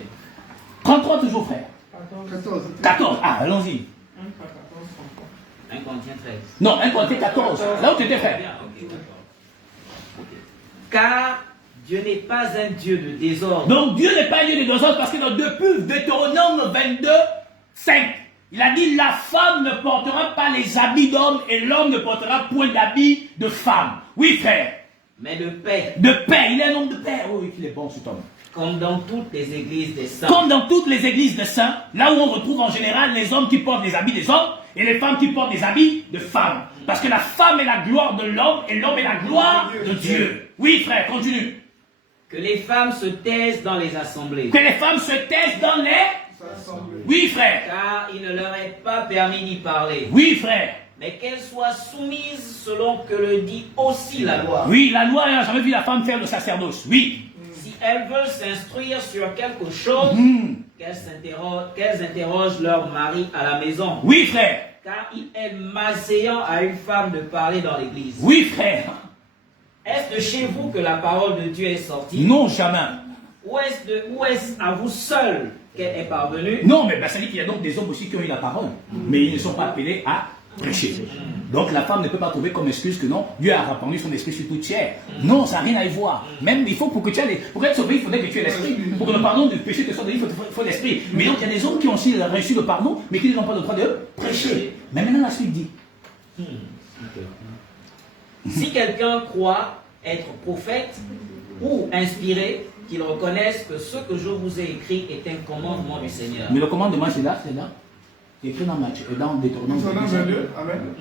33 toujours, frère. 14. Ah, allons-y. 1 Corinthiens 13. Non, 1 Corinthiens 14. Là où tu étais, frère. Bien, ok, d'accord. Car Dieu n'est pas un Dieu de désordre. Donc Dieu n'est pas un Dieu de désordre parce que dans Deutéronome 22, 5, il Il a dit, la femme ne portera pas les habits d'homme et l'homme ne portera point d'habits de femme. Oui, frère. Mais de paix. De paix. Il est un homme de paix. Oui, il est bon, cet homme. Comme dans toutes les églises des saints. Comme dans toutes les églises de saints, là où on retrouve en général les hommes qui portent les habits des hommes et les femmes qui portent les habits de femmes. Parce que la femme est la gloire de l'homme et l'homme est la gloire de Dieu. Oui, frère, continue. Que les femmes se taisent dans les assemblées. Que les femmes se taisent dans les... Oui, frère. Car il ne leur est pas permis d'y parler. Oui, frère. Mais qu'elles soient soumises selon que le dit aussi la loi. Oui, la loi, elle n'a jamais vu la femme faire le sacerdoce. Oui. Si elles veulent s'instruire sur quelque chose, qu'elles interrogent leur mari à la maison. Oui, frère. Car il est malséant à une femme de parler dans l'église. Oui, frère. Est-ce de chez vous que la parole de Dieu est sortie? Non, jamais. Ou est-ce à vous seul qu'elle est parvenue? Non, mais ça dit qu'il y a donc des hommes aussi qui ont eu la parole. Mais ils ne sont pas appelés à prêcher. Donc la femme ne peut pas trouver comme excuse que non, Dieu a répandu son esprit sur toute chair. Non, ça n'a rien à y voir. Même il faut pour que tu aies pour être sauvé, il faudrait que tu aies l'esprit. Pour que le pardon du péché te soit donné, il faut l'esprit. Mais donc il y a des hommes qui ont aussi reçu le pardon, mais qui n'ont pas le droit de prêcher. Mais maintenant la suite dit. Si quelqu'un croit être prophète ou inspiré, qu'il reconnaisse que ce que je vous ai écrit est un commandement du Seigneur. Mais le commandement c'est là, c'est là. C'est écrit dans Deutéronome 22.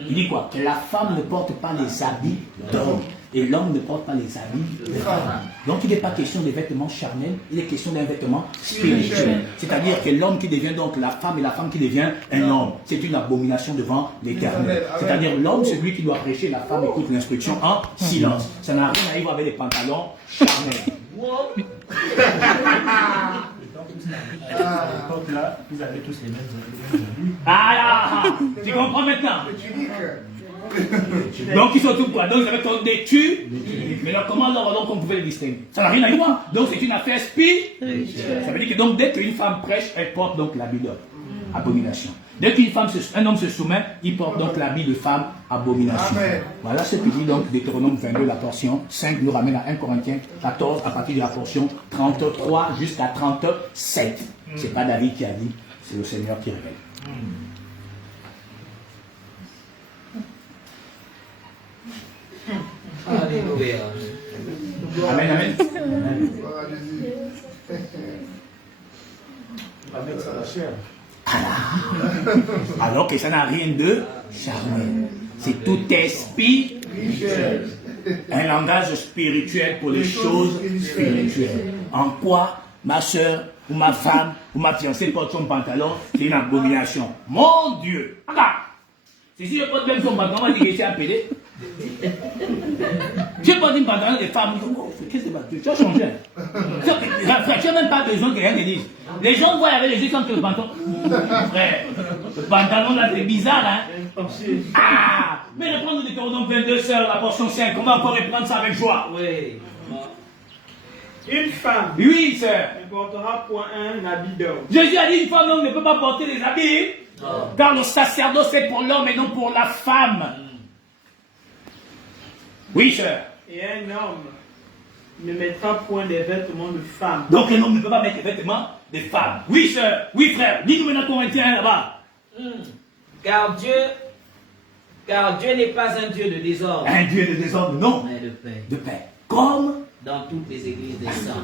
Il dit quoi? Que la femme ne porte pas les habits d'homme et l'homme ne porte pas les habits de femme. Donc il n'est pas question des vêtements charnels, il est question d'un vêtement spirituel. C'est-à-dire que l'homme qui devient donc la femme et la femme qui devient un homme, c'est une abomination devant l'Éternel. C'est-à-dire l'homme, c'est lui qui doit prêcher, la femme écoute l'instruction en silence. Ça n'a rien à voir avec les pantalons charnels. À l'époque là, vous avez tous les mêmes habits. Ah là, tu comprends maintenant? Donc ils sont tous quoi? Donc ils avaient des tubes, mais alors comment alors on pouvait les distinguer? Ça n'a rien à voir. Donc c'est une affaire spirituelle. Ça veut dire que donc dès qu'une femme prêche, elle porte donc l'habit d'homme. Abomination. Dès qu'un homme se soumet, il porte donc l'habit de femme, abomination. Amen. Voilà ce que dit donc Deutéronome 22, la portion 5 nous ramène à 1 Corinthiens 14 à partir de la portion 33 jusqu'à 37. C'est pas David qui a dit, c'est le Seigneur qui révèle. Alléluia. Amen, amen. On va mettre ça à la chair. Alors que ça n'a rien de charnel. C'est tout esprit, un langage spirituel pour les choses spirituelles. En quoi ma soeur ou ma femme ou ma fiancée porte son pantalon, c'est une abomination. Mon Dieu! Regarde! Si je porte même son pantalon, on va dire que je suis appelé. Je porte une pantalon des femmes, oh, qu'est-ce que c'est? Tu as changé. Tu n'as même pas besoin que rien ne dise. Les gens voient avec les yeux comme que le pantalon. Frère, le pantalon là c'est bizarre, hein? Ah! Mais reprendre le Deutéronome 22 sœurs, la portion 5, comment on peut reprendre ça avec joie? Oui. Une femme Oui, sœur. ne portera point un habit d'homme. Jésus a dit une femme ne peut pas porter les habits. Car le sacerdoce c'est pour l'homme et non pour la femme. Oui, sœur. Et un homme ne mettra point des vêtements de femme. Donc un homme ne peut pas mettre les vêtements des femmes. Oui, sœur. Oui, frère. Dis-nous maintenant Corinthiens là-bas. Car Dieu n'est pas un Dieu de désordre. Un Dieu de désordre, non. Mais de paix. De paix. Comme Dans toutes les églises des saints.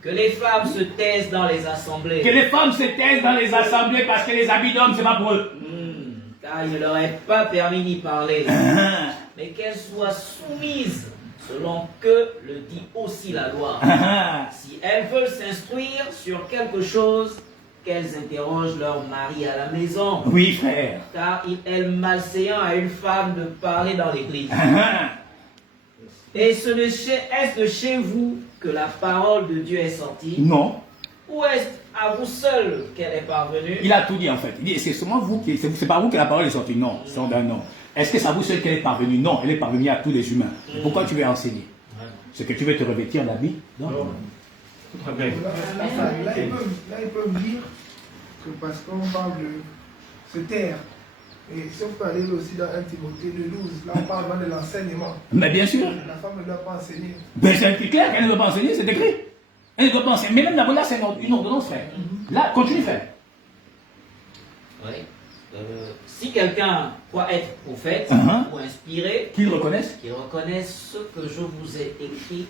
Que les femmes se taisent dans les assemblées. que les femmes se taisent dans les assemblées parce que les habits d'hommes, c'est pas pour eux. Car il ne leur est pas permis d'y parler. Mais qu'elles soient soumises selon que le dit aussi la loi. Si elles veulent s'instruire sur quelque chose, qu'elles interrogent leur mari à la maison. Oui, frère. Car il est malséant à une femme de parler dans l'église. Et est-ce de chez vous que la parole de Dieu est sortie? Non. Ou est-ce à vous seul qu'elle est parvenue? Il a tout dit en fait. Il dit, c'est seulement vous qui, c'est pas vous que la parole est sortie. Non, c'est d'un nom. Est-ce que c'est à vous seul qu'elle est parvenue? Non, elle est parvenue à tous les humains. Pourquoi tu veux enseigner? C'est que tu veux te revêtir d'habits? Non. Très bien. Là, ils peuvent dire que parce qu'on parle de se taire. Et si on peut aller aussi dans 1 Timothée 2,12, là on parle vraiment de l'enseignement. Mais bien sûr. La femme ne doit pas enseigner. Ben c'est clair qu'elle ne doit pas enseigner, c'est écrit. Elle ne doit pas enseigner. Mais même d'abord là, c'est une ordonnance, frère. Là, continue, frère. Oui. Si quelqu'un croit être prophète ou inspiré, Qu'ils reconnaissent. qu'il reconnaisse ce que je vous ai écrit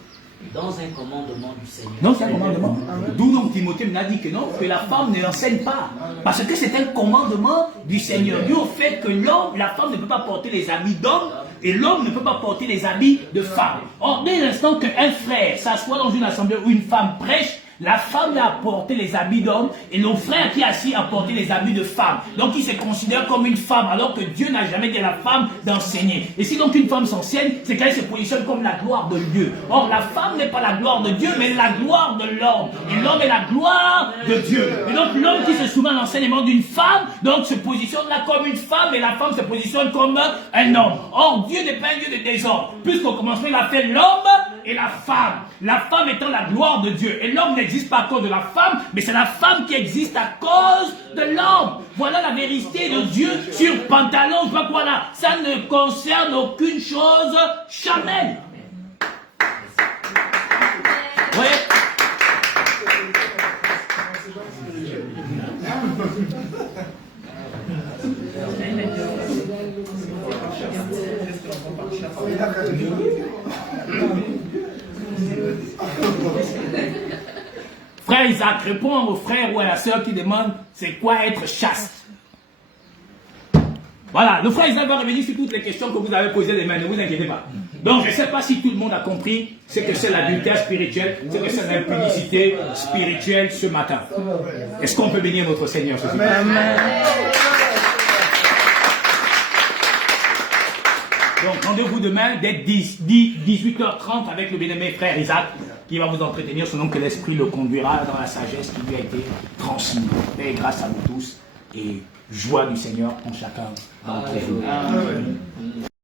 dans un commandement du Seigneur. Non, c'est un commandement. D'où donc Timothée m'a dit que non, que la femme ne l'enseigne pas. Parce que c'est un commandement du Seigneur. Dû au fait que l'homme, la femme ne peut pas porter les habits d'homme et l'homme ne peut pas porter les habits de femme. Or, dès l'instant qu'un frère s'assoit dans une assemblée où une femme prêche, la femme a porté les habits d'homme et le frère qui est assis a porté les habits de femme. Donc il se considère comme une femme alors que Dieu n'a jamais dit à la femme d'enseigner. Et si donc une femme s'enseigne, c'est qu'elle se positionne comme la gloire de Dieu. Or la femme n'est pas la gloire de Dieu mais la gloire de l'homme. Et l'homme est la gloire de Dieu. Et donc l'homme qui se soumet à l'enseignement d'une femme, donc se positionne là comme une femme et la femme se positionne comme un homme. Or Dieu n'est pas un Dieu de désordre. Puisqu'au commencement il a fait l'homme et la femme. La femme étant la gloire de Dieu. Et l'homme n'existe pas à cause de la femme, mais c'est la femme qui existe à cause de l'homme. Voilà la vérité de Dieu sur pantalon, je sais pas quoi là. Ça ne concerne aucune chose charnelle. Vous voyez? Frère Isaac, répond au frère ou à la sœur qui demande c'est quoi être chaste. Voilà, le frère Isaac va revenir sur toutes les questions que vous avez posées demain, ne vous inquiétez pas. Donc je ne sais pas si tout le monde a compris ce que c'est l'adultère spirituel, ce que c'est l'impudicité spirituelle ce matin. Est-ce qu'on peut bénir notre Seigneur ce soir? Donc rendez-vous demain dès 18h30 avec le bien-aimé frère Isaac qui va vous entretenir selon que l'Esprit le conduira dans la sagesse qui lui a été transmise. Et grâce à vous tous et joie du Seigneur en chacun d'entre vous.